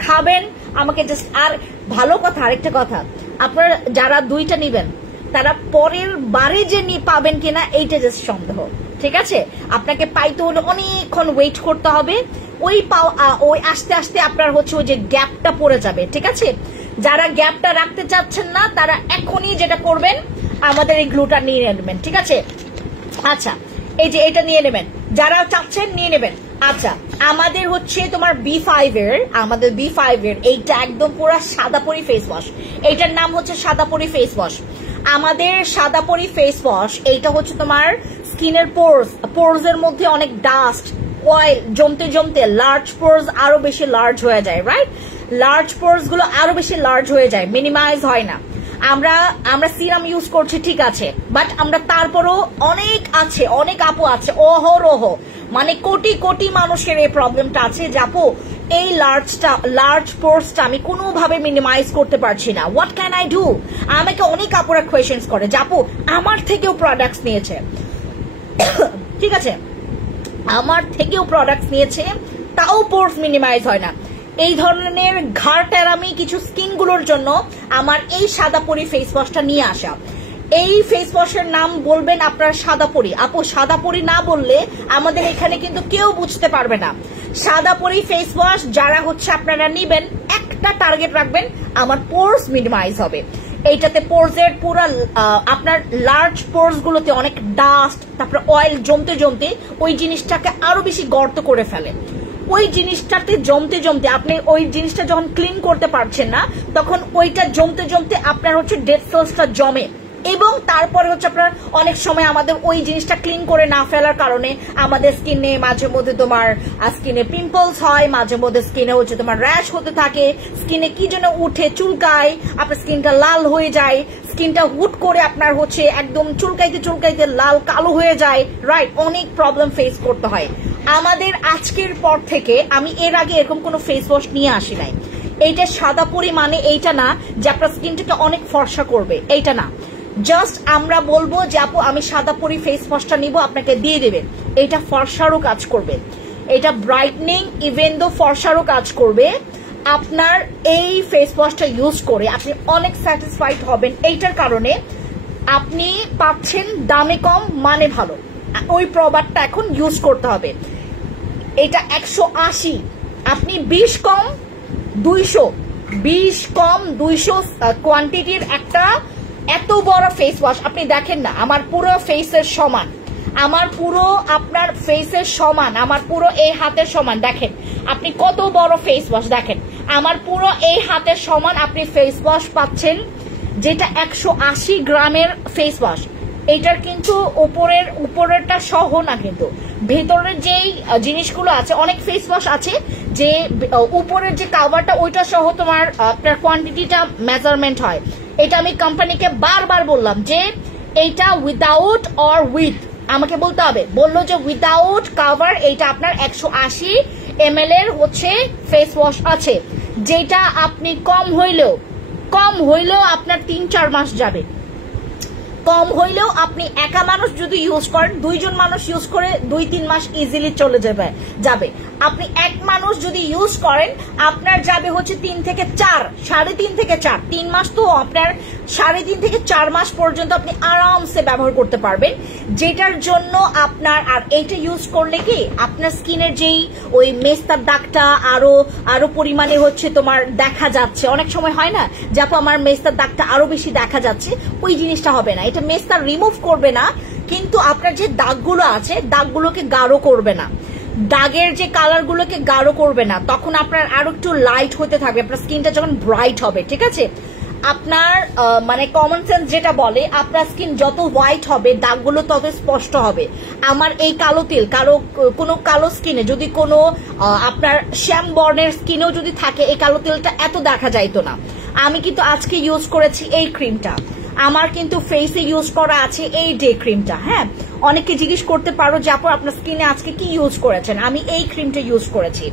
খাবেন আমাকে জাস্ট। আর ভালো কথা, আরেকটা কথা, আপনারা যারা 2টা নিবেন তারা পরের বারে যে পাবেন কিনা এইটা জাস্ট সন্দেহ, ঠিক আছে? আপনাকে পাইতে হলে অনেকক্ষণ ওয়েট করতে হবে, ওই আস্তে আস্তে আপনার হচ্ছে ওই যে গ্যাপটা পড়ে যাবে, ঠিক আছে? যারা গ্যাপটা রাখতে চাচ্ছেন না তারা এখনই যেটা করবেন, আমাদের এই গ্লুটা নিয়ে নেবেন, ঠিক আছে? আচ্ছা, এই যে এটা নিয়ে নেবেন, যারা চাচ্ছেন নিয়ে নেবেন। আচ্ছা, আমাদের হচ্ছে তোমার B5 এর এইটা একদম পুরো সাদাপরি ফেস ওয়াশ, এইটার নাম হচ্ছে সাদাপরি ফেস ওয়াশ। আমাদের সাদাপরি ফেস ওয়াশ এইটা হচ্ছে তোমার স্কিনের পোরস এর মধ্যে অনেক ডাস্ট অয়েল জমতে জমতে লার্জ পোরস আরো বেশি লার্জ হয়ে যায়, রাইট? লার্জ পোরস গুলো আরো বেশি লার্জ হয়ে যায়, মিনিমাইজ হয় না। আমরা সিরাম ইউজ করছি, ঠিক আছে, বাট আমরা তারপরও অনেক আপু আছে অহরহ, মানে কোটি কোটি মানুষের এই প্রবলেমটা আছে যে আপু এই লার্জ পোরসটা আমি কোনোভাবে মিনিমাইজ করতে পারছি না, হোয়াট ক্যান আই ডু? আমাকে অনেক আপুরা কোয়েশ্চেন্স করে যে আপু আমার থেকেও প্রোডাক্টস নিয়েছে, ঠিক আছে, আমার থেকেও প্রোডাক্টস নিয়েছে, তাও পোরস মিনিমাইজ হয় না। এই ধরনের ঘাড় টেরামি কিছু স্কিন গুলোর জন্য আমার এই সাদাপরি ফেস ওয়াশটা নিয়ে আসা। এই ফেস ওয়াশের নাম বলবেন আপনার সাদাপরি, আপু সাদাপরি না বললে আমাদের এখানে কিন্তু কেউ বুঝতে পারবে না। সাদাপরি ফেস ওয়াশ যারা হচ্ছে আপনারা নিবেন, একটা টার্গেট রাখবেন, আমার পোরস মিনিমাইজ হবে। এইটাতে পোরসের পুরো আপনার লার্জ পোরস গুলোতে অনেক ডাস্ট, তারপরে অয়েল জমতে জমতে ওই জিনিসটাকে আরো বেশি গর্ত করে ফেলে। ওই জিনিসটাতে জমতে জমতে আপনি ওই জিনিসটা যখন ক্লিন করতে পারছেন না, তখন ওইটা জমতে জমতে আপনার হচ্ছে ডেড সেলসটা জমে, এবং তারপরে হচ্ছে আপনার অনেক সময় আমাদের ওই জিনিসটা ক্লিন করে না ফেলার কারণে আমাদের স্কিনে মাঝে মধ্যে তোমার স্কিনে পিম্পলস হয়, মাঝে মধ্যে স্কিনে হচ্ছে তোমার র্যাশ হতে থাকে, স্কিনে কি যেন উঠে চুলকায়, আপনার স্কিনটা লাল হয়ে যায়, স্কিনটা হুট করে আপনার হচ্ছে একদম চুলকাইতে চুলকাইতে লাল কালো হয়ে যায়, রাইট? অনেক প্রবলেম ফেস করতে হয়। আমাদের আজকের পর থেকে, আমি এর আগে এরকম কোনো ফেস ওয়াশ নিয়ে আসি নাই। এইটা সাদাপরি মানে এইটা না যে আপনার স্কিনটাকে অনেক ফর্সা করবে, এইটা না। জাস্ট আমরা বলবো যে আপু আমি সাদাপরি ফেস ওয়াশটা নিব, আপনাকে দিয়ে দেবেন, এটা ফর্সারও কাজ করবে, এটা ব্রাইটনিং ইভেন দো ফর্সারও কাজ করবে। আপনার এই ফেস ওয়াশটা ইউজ করে আপনি অনেক স্যাটিসফাইড হবেন। এইটার কারণে আপনি পাচ্ছেন দামে কম মানে ভালো, ওই প্রোডাক্টটা এখন ইউজ করতে হবে। এটা 180, আপনি 20 কম 200 কোয়ান্টিটির একটা এত বড় ফেস ওয়াশ আপনি দেখেন না, আমার পুরো ফেসের সমান, আমার পুরো আপনার ফেসের সমান, আমার পুরো এই হাতের সমান, দেখেন আপনি কত বড় ফেস ওয়াশ, দেখেন আমার পুরো এই হাতের সমান আপনি ফেস ওয়াশ পাচ্ছেন, যেটা 180 গ্রামের ফেস ওয়াশ। এইটার কিন্তু উপরেরটা সহ না, কিন্তু ভেতরের যেই জিনিসগুলো আছে, অনেক ফেস ওয়াশ আছে যে উপরের যে কাভারটা ওইটা সহ তোমার আপনার কোয়ান্টিটিটা মেজারমেন্ট হয়। এটা আমি কোম্পানিকে বারবার বললাম যে এইটা উইদাউট অর উইথ, আমাকে বলতে হবে, বললো যে উইদাউট কাভার এইটা আপনার 180 ml এর হচ্ছে ফেস ওয়াশ আছে, যেটা আপনি কম হইলেও আপনার 3-4 মাস যাবে, কম হইলেও আপনি একা মানুষ যদি ইউজ করেন, 2 জন মানুষ ইউজ করে 2-3 মাস ইজিলি চলে যাবে। আপনি এক মানুষ যদি ইউজ করেন আপনার যাবে হচ্ছে 3 থেকে 4, 3.5 থেকে 4, 3 মাস তো আপনার 3.5 থেকে 4 মাস পর্যন্ত আপনি আরামসে ব্যবহার করতে পারবেন, যেটার জন্য আপনার আর এইটা ইউজ করলে কি আপনার স্কিনের যেই ওই মেস্তার দাগটা আরো পরিমাণে হচ্ছে তোমার দেখা যাচ্ছে, অনেক সময় হয় না যে আপু আমার মেস্তার দাগটা আরো বেশি দেখা যাচ্ছে, ওই জিনিসটা হবে না। এটা মেস্তা রিমুভ করবে না, কিন্তু আপনার যে দাগগুলো আছে দাগগুলোকে গাঢ় করবে না, দাগের যে কালার গুলোকে গাঢ় করবে না, তখন আপনার আরো একটু লাইট হতে থাকবে, আপনার স্কিনটা যখন ব্রাইট হবে। ঠিক আছে, আপনার মানে কমন সেন্স যেটা বলে আপনার স্কিন যত হোয়াইট হবে দাগগুলো তত স্পষ্ট হবে। আমার এই কালো তিল কোনো কালো স্কিনে যদি কোনো আপনার শ্যাম বর্ণের স্কিনেও যদি থাকে এই কালো তিলটা এত দেখা যাইতো না। আমি কিন্তু আজকে ইউজ করেছি এই ক্রিমটা, আমার কিন্তু ফেসে ইউজ করা আছে এই ডে ক্রিমটা। হ্যাঁ, অনেকে জিজ্ঞেস করতে পারো যে আপু আপনার স্কিনে আজকে কি ইউজ করেছেন, আমি এই ক্রিমটা ইউজ করেছি।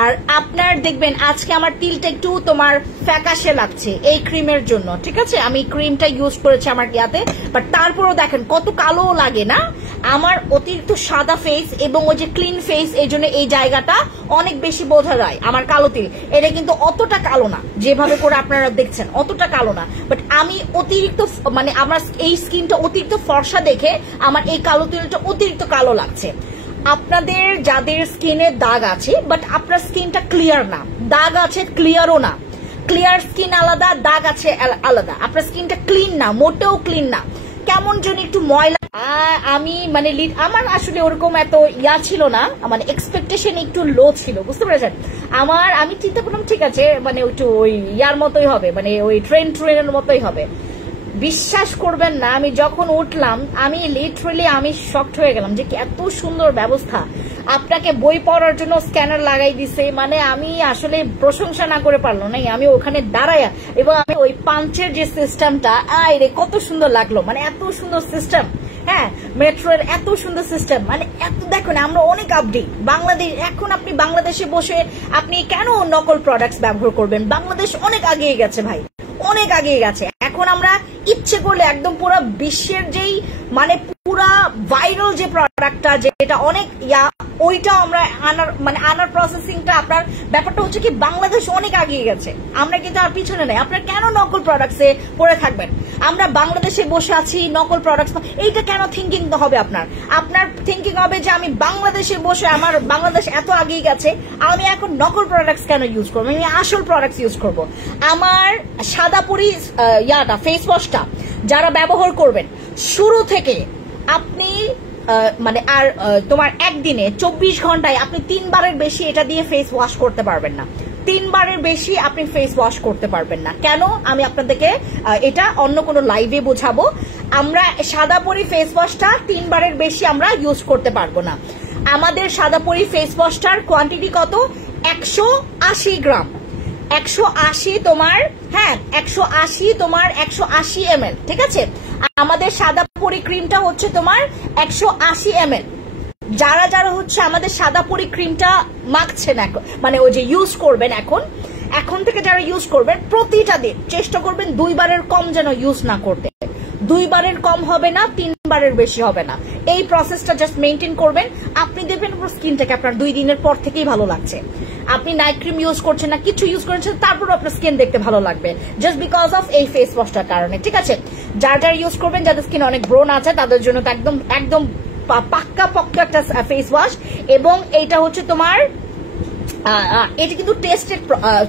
আর আপনার দেখবেন আজকে আমার তিলটা একটু তোমার ফ্যাকাশে লাগছে এই ক্রিমের জন্য। ঠিক আছে, আমি ক্রিমটা ইউজ করেছি আমার ইয়াতে, বাট তারপরেও দেখেন কত কালো লাগে না। আমার অতিরিক্ত সাদা ফেস এবং ওই যে ক্লিন ফেস, এই জন্য এই জায়গাটা অনেক বেশি বোঝা যায় আমার কালো তিল। এটা কিন্তু অতটা কালো না যেভাবে করে আপনারা দেখছেন, অতটা কালো না, বাট আমি অতিরিক্ত মানে আমার এই স্কিনটা অতিরিক্ত ফর্সা দেখে আমার এই কালো তিলটা অতিরিক্ত কালো লাগছে। আপনাদের যাদের স্কিনে দাগ আছে বাট আপনার স্কিনটা ক্লিয়ার না, দাগ আছে ক্লিয়ারও না, ক্লিয়ার স্কিন আলাদা, দাগ আছে আলাদা, আপনার স্কিনটা ক্লিন না, মোটেও ক্লিন না, কেমন যেন একটু ময়লা। আমি মানে আমার আসলে ওরকম এত ইয়া ছিল না, মানে এক্সপেকটেশন একটু লো ছিল, বুঝতে পেরেছেন। আমি চিন্তা করলাম ঠিক আছে মানে একটু ওই ইয়ার মতোই হবে, মানে ওই ট্রেনের মতোই হবে। বিশ্বাস করবেন না, আমি যখন উঠলাম আমি লিটারালি আমি শকড হয়ে গেলাম যে এত সুন্দর ব্যবস্থা। আপনাকে বই পড়ার জন্য স্ক্যানার লাগাই দিছে, মানে আমি আসলে প্রশংসা না করে পারলো না। আমি ওখানে দাঁড়ায়া এবং আমি ওই পাঞ্চের যে সিস্টেমটা আরে কত সুন্দর লাগলো, মানে এত সুন্দর সিস্টেম। হ্যাঁ, মেট্রোর এত সুন্দর সিস্টেম, মানে এত দেখুন আমরা অনেক আপডেট। বাংলাদেশ এখন আপনি বাংলাদেশে বসে আপনি কেন নকল প্রোডাক্টস ব্যবহার করবেন? বাংলাদেশ অনেক আগিয়ে গেছে ভাই, অনেক আগিয়ে গেছে। এখন আমরা ইচ্ছে করলে একদম পুরো বিশ্বের যেই মানে পুরা ভাইরাল যে প্রোডাক্টটা যেটা অনেক ওইটা আমরা আনার প্রসেসিংটা আপনার ব্যাপারটা হচ্ছে কি বাংলাদেশ অনেক আগিয়ে গেছে, আমরা কিন্তু আর পিছনে নেই। আপনার কেন নকল প্রোডাক্টসে পড়ে থাকবেন? আমরা বাংলাদেশে বসে আছি নকল প্রোডাক্টস, এইটা কেন থিঙ্কিং হবে আপনার থিঙ্কিং হবে যে আমি বাংলাদেশে বসে আমার বাংলাদেশ এত আগিয়ে গেছে, আমি এখন নকল প্রোডাক্টস কেন ইউজ করবো, আমি আসল প্রোডাক্টস ইউজ করবো। আমার সাদাপুরি ফেস ওয়াশটা যারা ব্যবহার করবেন শুরু থেকে আপনি মানে আর তোমার একদিনে 24 ঘন্টায় আপনি 3 বারের বেশি এটা দিয়ে ফেস ওয়াশ করতে পারবেন না, 3 বারের বেশি আপনি ফেস ওয়াশ করতে পারবেন না। কেন আমি আপনাদেরকে এটা অন্য কোনো লাইভে বোঝাবো। আমরা সাদাপুরি ফেস ওয়াশটা 3 বারের বেশি আমরা ইউজ করতে পারবো না। আমাদের সাদাপুরি ফেস ওয়াশটার কোয়ান্টিটি কত? 180 গ্রাম, 180 তোমার, হ্যাঁ 180 তোমার 180 ml। ঠিক আছে, আমাদের সাদাপুরি ক্রিমটা হচ্ছে তোমার 180 ml। যারা হচ্ছে আমাদের সাদাপুরি ক্রিমটা মাখছেন এখন, মানে ওই যে ইউজ করবেন এখন থেকে যারা ইউজ করবেন প্রতিটা দিন চেষ্টা করবেন 2 বারের কম যেন ইউজ না করতে। 2 বারের কম হবে না, 3 বারের বেশি হবে না। এই প্রসেসটা জাস্ট মেনটেন করবেন, আপনি দেখবেন আপনার স্কিনটাকে আপনার 2 দিনের পর থেকেই ভালো লাগছে। আপনি নাইট ক্রিম ইউজ করছেন না, কিছু ইউজ করছেন, তারপর আপনার স্কিন দেখতে ভালো লাগবে জাস্ট বিকজ অফ এই ফেস ওয়াশটার কারণে। ঠিক আছে, যারা ইউজ করবেন যাদের স্কিন অনেক ব্রোন আছে তাদের জন্য তো একদম পাক্কা একটা ফেস ওয়াশ। এবং এইটা হচ্ছে তোমার এটা কিন্তু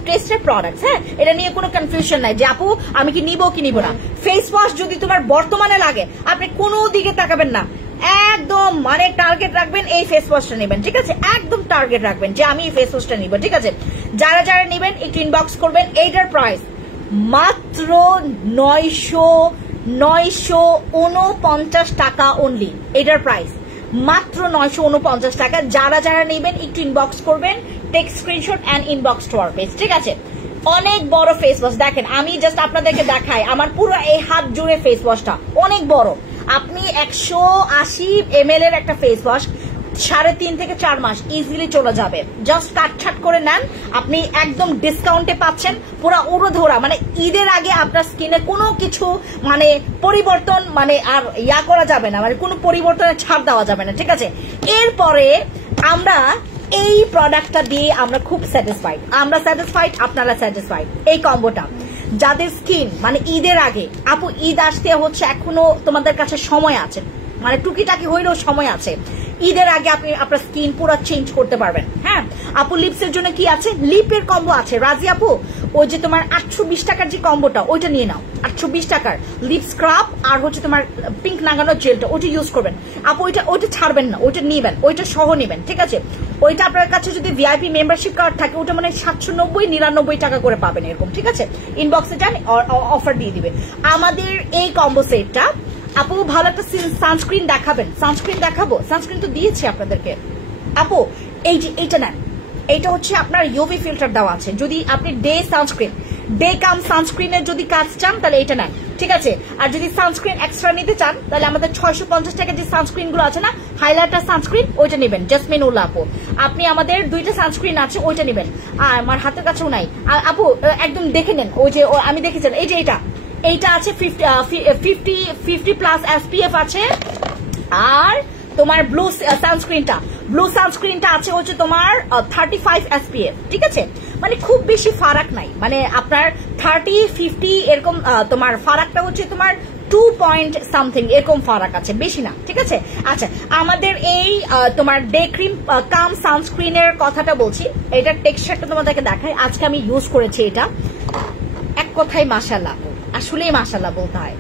টেস্টেড প্রোডাক্ট। হ্যাঁ, এটা নিয়ে কোনো কনফিউশন নাই যে আপু আমি কি নিব কি নিব না। ফেস ওয়াশ যদি তোমার বর্তমানে লাগে আপনি কোনো দিকে তাকাবেন না, একদম মানে টার্গেট রাখবেন এই ফেস ওয়াশটা নেবেন। ঠিক আছে, একদম টার্গেট রাখবেন যে আমি এই ফেস ওয়াশটা নিব। ঠিক আছে, যারা নেবেন একটু ইনবক্স করবেন। এইটার প্রাইস মাত্র 949 টাকা অনলি। এটার প্রাইস মাত্র 949 টাকা। যারা নেবেন একটু ইনবক্স করবেন, take screenshot and inbox to our page. ঠিক আছে, অনেক বড় ফেস ওয়াশ, দেখেন আমি জাস্ট আপনাদেরকে দেখাই আমার পুরো এই হাত জুড়ে ফেস ওয়াশটা অনেক বড়। আপনি 180 ml এর একটা ফেস ওয়াশ 3.5 থেকে 4 মাস ইজিলি চলে যাবে। জাস্ট কাটছাট করে নেন, আপনি একদম ডিসকাউন্টে পাচ্ছেন পুরা উড়োধরা। মানে ঈদের আগে আপনার স্কিনে কোনো কিছু মানে পরিবর্তন মানে আর করা যাবে না, মানে কোনো পরিবর্তনের ছাড় দেওয়া যাবে না। ঠিক আছে, এরপরে আমরা এই প্রোডাক্টটা দিয়ে আমরা খুব স্যাটিসফাইড, আপনারা স্যাটিসফাইড, এই কম্বোটা যাদের স্কিন মানে ঈদের আগে, আপু ঈদ আসতে হচ্ছে এখনো তোমাদের কাছে সময় আছে, মানে টুকিটাকি হইলেও সময় আছে, ঈদের আগে আপনি আপনার স্কিন পুরো চেঞ্জ করতে পারবেন। হ্যাঁ আপু লিপসের জন্য কি আছে, লিপের কম্বো আছে রাজি আপু, ওই যে তোমার 820 টাকার যে কম্বোটা ওইটা নিয়ে নাও, 820 টাকার লিপ স্ক্রাব আর হচ্ছে তোমার পিঙ্ক নাগানোর জেলটা, ওইটা ইউজ করবেন আপু, ওইটা ছাড়বেন না, ওইটা নিবেন, ওইটা সহ নিবেন, ঠিক আছে। ওইটা আপনার কাছে যদি ভিআইপি মেম্বারশিপ কার্ড থাকে ওটা মানে 799-99 টাকা করে পাবেন এরকম, ঠিক আছে। ইনবক্সে যান, অফার দিয়ে দিবে আমাদের এই কম্বো সেটটা। আপু ভালো একটা সানস্ক্রিন দেখাবেন, সানস্ক্রিন দেখাবো, সানস্ক্রিন তো দিয়েছি আপনাদেরকে। আপু এই যে এইটা নেন, এইটা হচ্ছে আপনার ইউভি ফিল্টার দেওয়া আছে, যদি আপনি ডে সানস্ক্রিন, ডে কাম সানস্ক্রিনের যদি কাজ চান তাহলে এটা নেন, ঠিক আছে। আর যদি সানস্ক্রিন এক্সট্রা নিতে চান তাহলে আমাদের 650 টাকার যে সানস্ক্রিন গুলো আছে না, হাইলাইটার সানস্ক্রিন, ওইটা নেবেন, জাসমিন উল্লাহ আপু। আপনি আমাদের 2টা সানস্ক্রিন আছে, ওইটা নেবেন। আর আমার হাতের কাছেও নাই আপু, একদম দেখে নেন, ওই যে আমি দেখেছেন, এই যে এইটা আছে 50+ SPF আছে। আর তোমার ব্লু সানস্ক্রিনটা আছে হচ্ছে তোমার 35 SPF, ঠিক আছে। মানে খুব বেশি ফারাক নাই, মানে আপনার 30-50 এরকম তোমার ফারাকটা হচ্ছে তোমার 2 পয়েন্ট সামথিং এরকম ফারাক আছে, বেশি না, ঠিক আছে। আচ্ছা আমাদের এই তোমার ডে ক্রিম কাম সানস্ক্রিনের কথাটা বলছি, এটার টেক্সচারটা তোমাদেরকে দেখাই। আজকে আমি ইউজ করেছি এটা, এক কথায় মাশাআল্লাহ, আসলেই মাশাআল্লাহ বলতে হয়,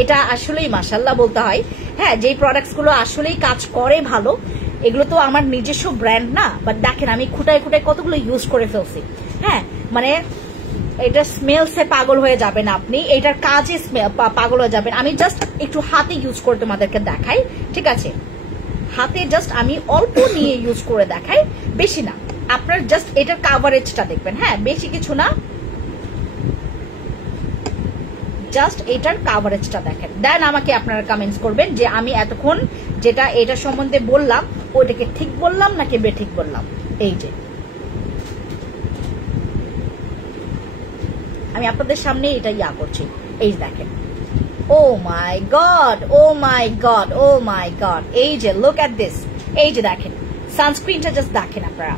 এটা আসলেই মাশাআল্লাহ বলতে হয়। হ্যাঁ যেই প্রোডাক্টস গুলো আসলেই কাজ করে ভালো, এগুলো তো আমার নিজস্ব ব্র্যান্ড না, বাট দেখেন আমি খুঁটায় কতগুলো ইউজ করে ফেলছি। হ্যাঁ মানে এটা স্মেলসে পাগল হয়ে যাবেন আপনি, এটার কাজে পাগল হয়ে যাবেন। আমি জাস্ট একটু হাতে ইউজ করে তোমাদেরকে দেখাই, ঠিক আছে। হাতে জাস্ট আমি অল্প নিয়ে ইউজ করে দেখাই, বেশি না। আপনার জাস্ট এটার কাভারেজটা দেখবেন, হ্যাঁ বেশি কিছু না, জাস্ট এটার কাভারেজটা দেখেন, দেন আমাকে আপনারা কমেন্টস করবেন যে আমি এতক্ষণ যেটা এটা সম্বন্ধে বললাম ওইটাকে ঠিক বললাম নাকি বেঠিক বললাম। এই যে আমি আপনাদের সামনে এটা করছি, এই দেখেন, ও মাই গড, ও মাই গড, ও মাই গড, এই যে লুক এট দিস, এই যে দেখেন সানস্ক্রিনটা জাস্ট দেখেন আপনারা,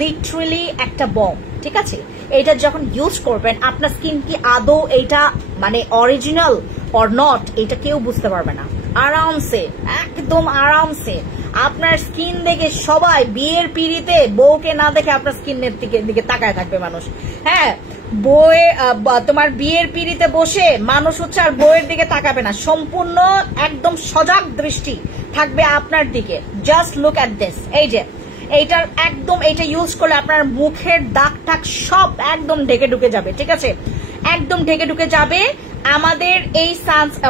লিটারালি একটা বম, ঠিক আছে। এটা যখন ইউজ করবেন আপনার স্কিন কি আদৌ এইটা মানে অরিজিনাল অর নট এটা কেউ বুঝতে পারবে না, আরামসে, একদম আরামসে আপনার স্কিন দেখে সবাই বিয়ের পিড়িতে বউকে না দেখে আপনার স্কিনের দিকে তাকায় থাকবে মানুষ। হ্যাঁ তোমার বিয়ের পিড়িতে বসে মানুষ হচ্ছে আর বউয়ের দিকে তাকাবে না, সম্পূর্ণ একদম সজাগ দৃষ্টি থাকবে আপনার দিকে। জাস্ট লুক এট দিস, এই যে এইটার একদম এইটা ইউজ করলে আপনার মুখের দাগ টাক সব একদম ঢেকে ঢুকে যাবে, ঠিক আছে, একদম ঢেকে ঢুকে যাবে। আমাদের এই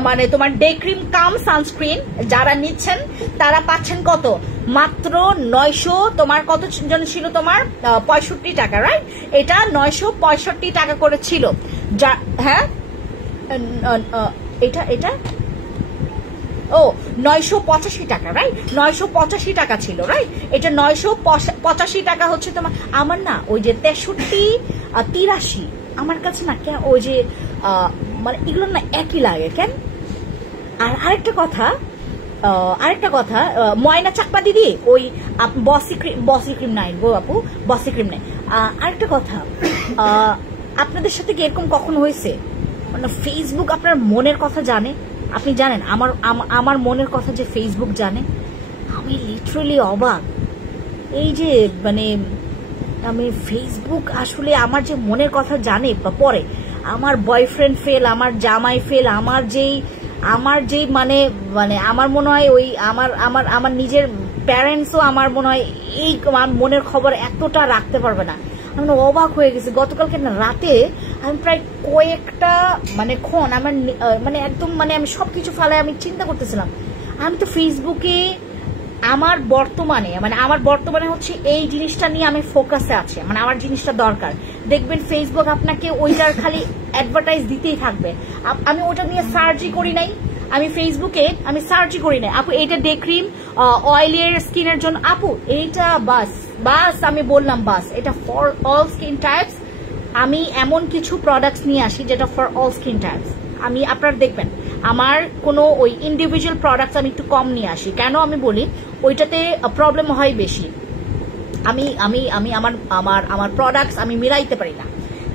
মানে তোমার ডে ক্রিম কাম সানস্ক্রিন যারা নিচ্ছেন তারা পাচ্ছেন কত, মাত্র 900, তোমার কত জন ছিল, তোমার 65 টাকা, রাইট। এটা 965 টাকা করে ছিল, হ্যাঁ এটা ও 985 টাকা, রাইট, 985 টাকা ছিল, রাইট। এটা 985 টাকা হচ্ছে তোমার, আমার না ওই যে 63-83 আমার কাছে না কেন ওই যে মানে এগুলো না একই লাগে কেন। আর আরেকটা কথা ময়না চাকমা দিদি ওই বসি ক্রিম নাই গো আপু, বসি ক্রিম নাই। আরেকটা কথা, আপনাদের সাথে কি এরকম কখনো হয়েছে মানে ফেসবুক আপনার মনের কথা জানে? আপনি জানেন আমার মনের কথা যে ফেসবুক জানে, আমি লিটারালি অবাক। এই যে মানে আমি ফেসবুক আসলে আমার যে মনের কথা জানে বা পরে আমার বয়ফ্রেন্ড ফেল, আমার জামাই ফেল, আমার যেই মানে আমার মনে হয় ওই আমার নিজের প্যারেন্টসও আমার মনে হয় এই মনের খবর এতটা রাখতে পারবে না। আমি অবাক হয়ে গেছি গতকালকে না রাতে, আমি প্রায় কয়েকটা মানে ক্ষণ আমার মানে একদম মানে আমি সবকিছু ফালাই আমি চিন্তা করতেছিলাম, আমি তো ফেসবুকে আমার বর্তমানে হচ্ছে এই জিনিসটা নিয়ে আমি ফোকাসে আছি, মানে আমার জিনিসটা দরকার। দেখবেন ফেসবুক আপনাকে ওইটার খালি অ্যাডভার্টাইজ দিতেই থাকবে। আমি ওটা নিয়ে সার্চই করি নাই, আমি ফেসবুকে আমি সার্চই করি নাই আপু এইটা ডে ক্রিম অয়েলিয়ার স্কিনের জন্য, আপু এইটা বাস আমি বললাম বাস, এটা ফর অল স্কিন টাইপস। আমি এমন কিছু প্রোডাক্টস নিয়ে আসি যেটা ফর অল স্কিন টাইপস। আমি আপনারা দেখবেন আমার কোনো ওই ইন্ডিভিজুয়াল প্রোডাক্টস আমি একটু কম নিয়ে আসি, কেন আমি বলি ওইটাতে প্রবলেম হয় বেশি। আমি আমার প্রোডাক্টস আমি মিলাইতে পারি না,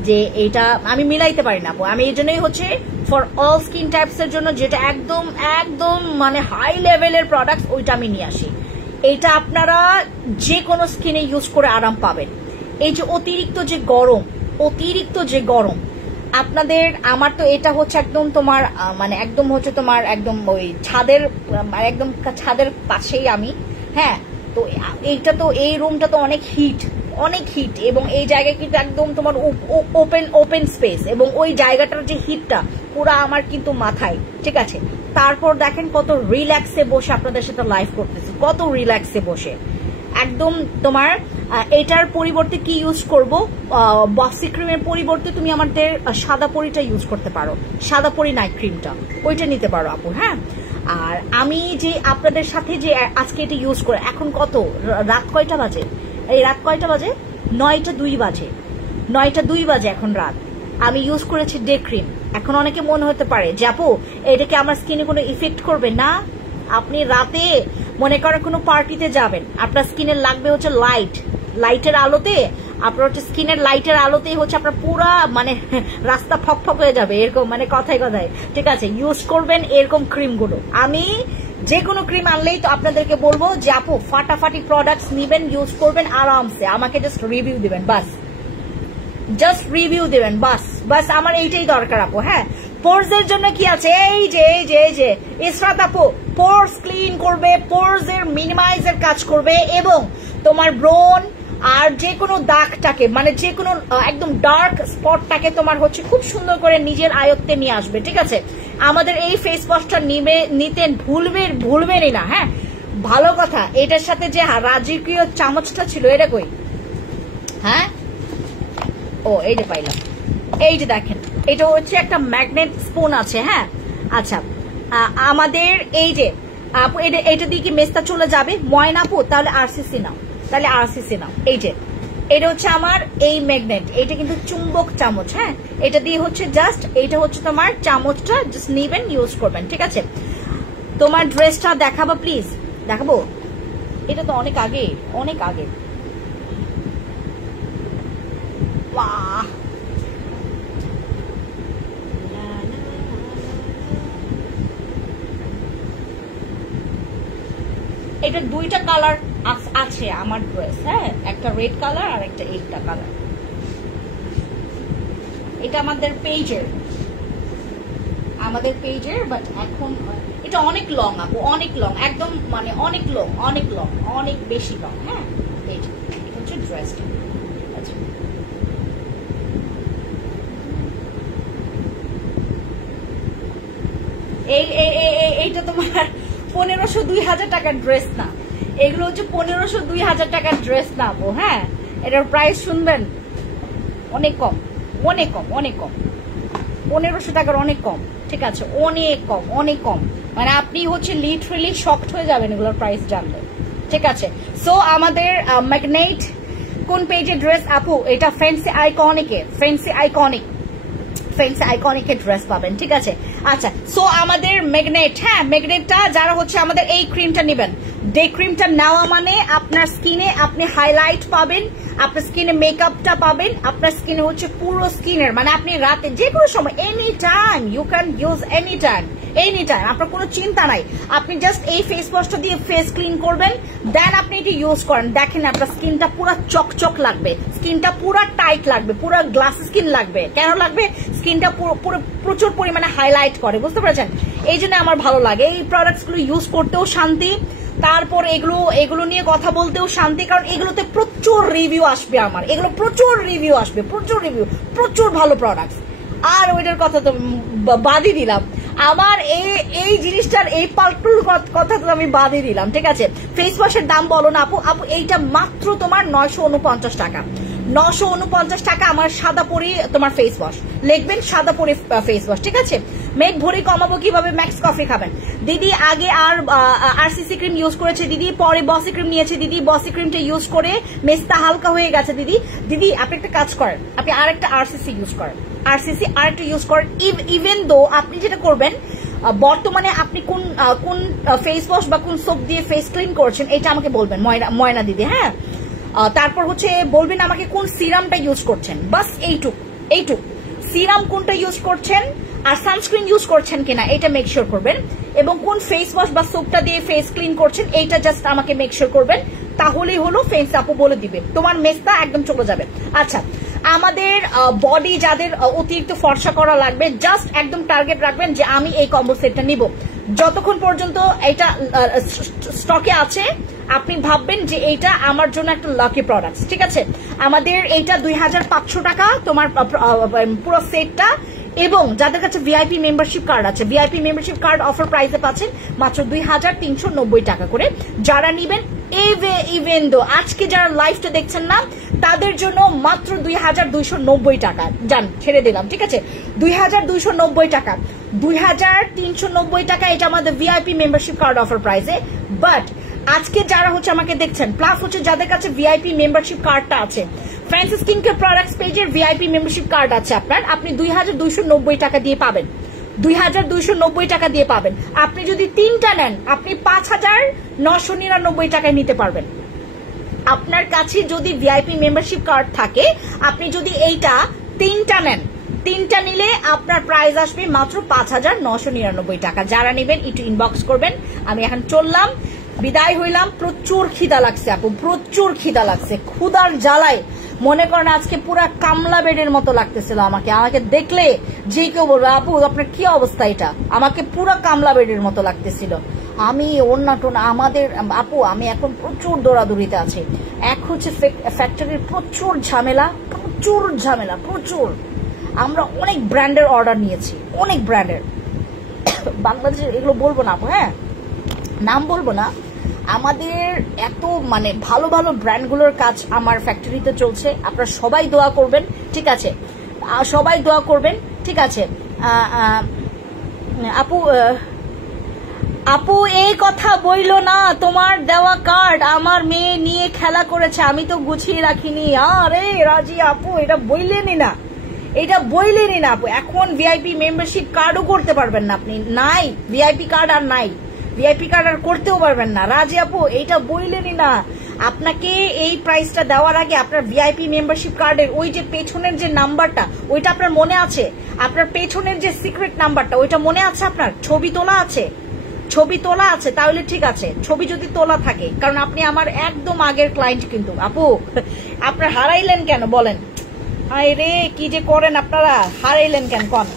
যে এটা আমি মিলাইতে পারি না আপু। আমি এই জন্যই হচ্ছে ফর অল স্কিন টাইপস এর জন্য যেটা একদম একদম মানে হাই লেভেলের প্রোডাক্ট ওইটা আমি নিয়ে আসি। এটা আপনারা যে কোনো স্কিনে ইউজ করে আরাম পাবেন। এই যে অতিরিক্ত যে গরম আপনাদের, আমার তো এটা হচ্ছে একদম তোমার মানে একদম হচ্ছে তোমার একদম ওই ছাদের পাশেই আমি, হ্যাঁ। তো এইটা তো এই রুমটা তো অনেক হিট এবং এই জায়গায় কিন্তু একদম তোমার ওপেন স্পেস এবং ওই জায়গাটার যে হিটটা পুরো আমার কিন্তু মাথায়, ঠিক আছে। তারপর দেখেন কত রিল্যাক্সে বসে আপনাদের সাথে লাইভ করতেছি, কত রিল্যাক্সে বসে একদম তোমার এটার পরিবর্তে কি ইউজ করব, বক্সি ক্রিমের পরিবর্তে তুমি আমাদের সাদা পরিটা ইউজ করতে পারো, সাদা পরি নাইট ক্রিমটা ওইটা নিতে পারো আপু, হ্যাঁ। আর আমি যে আপনাদের সাথে যে আজকে এটা ইউজ করে, এখন কত রাত কয়টা বাজে, এই রাত কয়টা বাজে 9টা 2 বাজে এখন রাত। আমি ইউজ করেছি ডে ক্রিম। এখন অনেকে মনে হতে পারে যে আপু এটা কি আমার স্কিনে কোনো ইফেক্ট করবে না। আপনি রাতে মনে করেন কোনো পার্টিতে যাবেন, আপনার স্কিনে লাগবে হচ্ছে লাইটের আলোতে, আপনার হচ্ছে স্কিনের লাইটের আলোতেই হচ্ছে আপনার পুরা মানে রাস্তা ফক হয়ে যাবে, এরকম মানে কথায় ঠিক আছে। ইউজ করবেন এরকম ক্রিমগুলো। আমি যে কোনো ক্রিম আনলেই তো আপনাদেরকে বলবো যে আপু ফাটাফাটি প্রোডাক্টস নিবেন, ইউজ করবেন আরামসে, আমাকে জাস্ট রিভিউ দিবেন বাস, বাস আমার এইটাই দরকার আপু, হ্যাঁ। পোর্স এর জন্য কি আছে, এই যে ইসরাত আপু পোর্স ক্লিন করবে, পোর্স এর মিনিমাইজের কাজ করবে এবং তোমার ব্রোন আর যে কোনো দাগটাকে মানে যে কোনো একদম ডার্ক স্পটটাকে তোমার হচ্ছে খুব সুন্দর করে নিজের আয়ত্তে নিয়ে আসবে, ঠিক আছে। আমাদের এই ফেস ওয়াশটা নিতে ভুলবেনই না, হ্যাঁ। ভালো কথা, এটার সাথে যে রাজকীয় চামচটা ছিল এটা কই, হ্যাঁ, ও এই যে পাইলাম, এই যে দেখেন এটা হচ্ছে একটা ম্যাগনেট স্পুন আছে, হ্যাঁ। আচ্ছা আমাদের এই যে আপু এটা দিয়ে কি মেস্তা চলে যাবে ময়না আপু, তাহলে আরসিসি নাও, এই যে এটা হচ্ছে আমার এই ম্যাগনেট, এটা কিন্তু চুম্বক চামচ, হ্যাঁ। এটা দিয়ে হচ্ছে জাস্ট এইটা হচ্ছে তোমার চামচটা জাস্ট নিবেন, ইউজ করবেন, ঠিক আছে। তোমার ড্রেসটা দেখাবো প্লিজ, দেখাবো, এটা তো অনেক আগে বাহ, এটা 2টা কালার আছে আমার ড্রেস, হ্যাঁ, একটা রেড কালার আর একটা এইটা কালার। এটা আমাদের পেজের বাট এখন এটা অনেক লং আপু, অনেক লং, একদম মানে অনেক লং, অনেক বেশি লং, হ্যাঁ। এটা হচ্ছে ড্রেসটা, আচ্ছা। এইটা তোমার 1500-2000 টাকার ড্রেস না, এগুলো হচ্ছে 1500-2000 টাকার ড্রেস না আপু, হ্যাঁ। এটার প্রাইস শুনবেন অনেক কম 1500 টাকার অনেক কম, ঠিক আছে, অনেক কম মানে আপনি হচ্ছে লিটারালি শকড হয়ে যাবেন এগুলোর প্রাইস জানলে, ঠিক আছে। সো আমাদের ম্যাগনেট কোন পেজে ড্রেস আপু, এটা ফ্যান্সি আইকনিকে ড্রেস পাবেন, ঠিক আছে। আচ্ছা সো আমাদের ম্যাগনেট, হ্যাঁ, ম্যাগনেটটা যারা হচ্ছে আমাদের এই ক্রিমটা নেবেন, ডে ক্রিমটা নেওয়া মানে আপনার স্কিনে আপনি হাইলাইট পাবেন, আপনার স্কিনে মেকআপটা পাবেন, আপনার স্কিনে হচ্ছে পুরো স্কিনের মানে আপনি রাতে যে কোনো সময় any time you can use any time, আপনার কোনো চিন্তা নাই। আপনি জাস্ট এই ফেস ওয়াশটা দিয়ে ফেস ক্লিন করবেন, দেন আপনি এটি ইউজ করেন, দেখেন আপনার স্কিনটা পুরো চকচক লাগবে, স্কিনটা পুরো টাইট লাগবে, পুরো গ্লাস স্কিন লাগবে। কেন লাগবে? স্কিনটা প্রচুর পরিমাণে হাইলাইট করে, বুঝতে পেরেছেন? এই জন্য আমার ভালো লাগে এই প্রোডাক্টস গুলো ইউজ করতেও শান্তি, তারপর এগুলো নিয়ে কথা বলতেও শান্তি, কারণ এগুলোতে প্রচুর রিভিউ আসবে, আমার এগুলো প্রচুর রিভিউ, প্রচুর ভালো প্রোডাক্টস। আর ওইটার কথা তো বাদই দিলাম, আমার এই জিনিসটার এই পাল্টুর কথা তো আমি বাদই দিলাম, ঠিক আছে। ফেস ওয়াশের দাম বলো না আপু, এইটা মাত্র তোমার 949 টাকা, 949 টাকা আমার সাদা পরি তোমার ফেস ওয়াশ, লিখবেন সাদা পরি ফেস ওয়াশ, ঠিক আছে। মেঘ ভরি কমাবো কিভাবে? ম্যাক্স কফি খাবেন দিদি, আগে আরসিসি ক্রিম ইউজ করেছে দিদি, পরে বসি ক্রিম নিয়েছে দিদি, বসি ক্রিমটা ইউজ করে মেস্তা হালকা হয়ে গেছে দিদি আপনি একটা কাজ করেন, আপনি আরেকটা আরসিসি ইউজ করেন, আরেকটা ইউজ করেন। ইভেন দো আপনি যেটা করবেন বর্তমানে আপনি কোন ফেস ওয়াশ বা কোন সোপ দিয়ে ফেস ক্লিন করছেন এটা আমাকে বলবেন ময়না দিদি, হ্যাঁ। তারপর হচ্ছে বলবেন আমাকে কোন সিরামটা ইউজ করছেন, বাস এইটুকু, এইটুক। সিরাম কোনটা ইউজ করছেন আর সানস্ক্রিন ইউজ করছেন কিনা এটা মেক শিওর করবেন, এবং কোন ফেস ওয়াশ বা সোপটা দিয়ে ফেস ক্লিন করছেন এইটা জাস্ট আমাকে মেক শিওর করবেন, তাহলেই হলো ফেস আপু বলে দিবে, তোমার মেসটা একদম চলে যাবে। আচ্ছা, আমাদের বডি যাদের অতিরিক্ত ফর্সা করা লাগবে, জাস্ট একদম টার্গেট রাখবেন যে আমি এই কম্বো সেটটা নিব। যতক্ষণ পর্যন্ত এটা স্টকে আছে আপনি ভাববেন যে এইটা আমার জন্য একটা লাকি প্রোডাক্ট, ঠিক আছে। আমাদের এইটা 2500 টাকা তোমার পুরো সেটটা, এবং যাদের কাছে ভিআইপি মেম্বারশিপ কার্ড আছে, ভিআইপি মেম্বারশিপ কার্ড অফার প্রাইসে পাচ্ছেন মাত্র 2390 টাকা করে। যারা নিবেন ইভেন্ডো আজকে যারা লাইভটা দেখছেন না তাদের জন্য মাত্র 2290 টাকা, জান ছেড়ে দিলাম, ঠিক আছে। 2290 টাকা, 2390 টাকা, এটা আমাদের ভিআইপি মেম্বারশিপ কার্ড অফার প্রাইসে। বাট আজকে যারা হচ্ছে আমাকে দেখছেন, প্লাস হচ্ছে যাদের কাছে ভিআইপি মেম্বারশিপ কার্ডটা আছে, ফ্যান্সি স্কিন কেয়ার প্রোডাক্টস পেজের ভিআইপি মেম্বারশিপ কার্ড আছে আপনার, আপনি 2290 টাকা দিয়ে পাবেন, 2290 টাকা দিয়ে পাবেন। আপনি যদি 3টা নেন আপনি 5999 টাকায় নিতে পারবেন। আপনার কাছে যদি ভিআইপি মেম্বারশিপ কার্ড থাকে, আপনি যদি এইটা 3টা নেন, 3টা নিলে আপনার প্রাইস আসবে মাত্র 5999 টাকা। যারা নেবেন একটু ইনবক্স করবেন। আমি এখন চললাম, বিদায় হইলাম। প্রচুর খিদা লাগছে আপু, প্রচুর খিদা লাগছে, ক্ষুধার জ্বালায় মনে করেন আজকে পুরা কামলা বেডের মতো লাগতেছিল আমাকে। আমাকে দেখলে যে কেউ বলবে আপু আপনার কি অবস্থা, এটা আমাকে পুরা কামলা বেডের মতো লাগতেছিল। আমি ওন্না টোনা আমাদের আপু, আমি এখন প্রচুর দৌড়াদৌড়িতে আছি। এক হচ্ছে ফ্যাক্টরির প্রচুর ঝামেলা, প্রচুর ঝামেলা, প্রচুর। আমরা অনেক ব্র্যান্ডের অর্ডার নিয়েছি, অনেক ব্র্যান্ডের, বাংলাদেশের এগুলো বলবো না আপু, হ্যাঁ নাম বলবো না। আমাদের এত মানে ভালো ভালো ব্র্যান্ডগুলোর কাজ আমার ফ্যাক্টরিতে চলছে। আপনারা সবাই দোয়া করবেন, ঠিক আছে, সবাই দোয়া করবেন, ঠিক আছে। আপু আপু এই কথা বইলো না, তোমার দেওয়া কার্ড আমার মেয়ে নিয়ে খেলা করেছে, আমি তো গুছিয়ে রাখিনি। আরে রাজি আপু এটা বইলেনি না, এটা বইলেনি না আপু। এখন ভিআইপি মেম্বারশিপ কার্ডও করতে পারবেন না আপনি, নাই ভিআইপি কার্ড আর নাই, ভিআইপি কার্ড আর করতেও পারবেন না। রাজি আপু এইটা বইলেনি না, আপনাকে এই প্রাইসটা দেওয়ার আগে আপনার ভিআইপি মেম্বারশিপ কার্ডের ওই যে পেছনের যে নাম্বারটা ওইটা আপনার মনে আছে? আপনার পেছনের যে সিক্রেট নাম্বারটা ওইটা মনে আছে? আপনার ছবি তোলা আছে? ছবি তোলা আছে? তাহলে ঠিক আছে, ছবি যদি তোলা থাকে, কারণ আপনি আমার একদম আগের ক্লায়েন্ট। কিন্তু আপু আপনার হারাইলেন কেন বলেন? আরে কি যে করেন আপনারা, হারাইলেন কেন কন?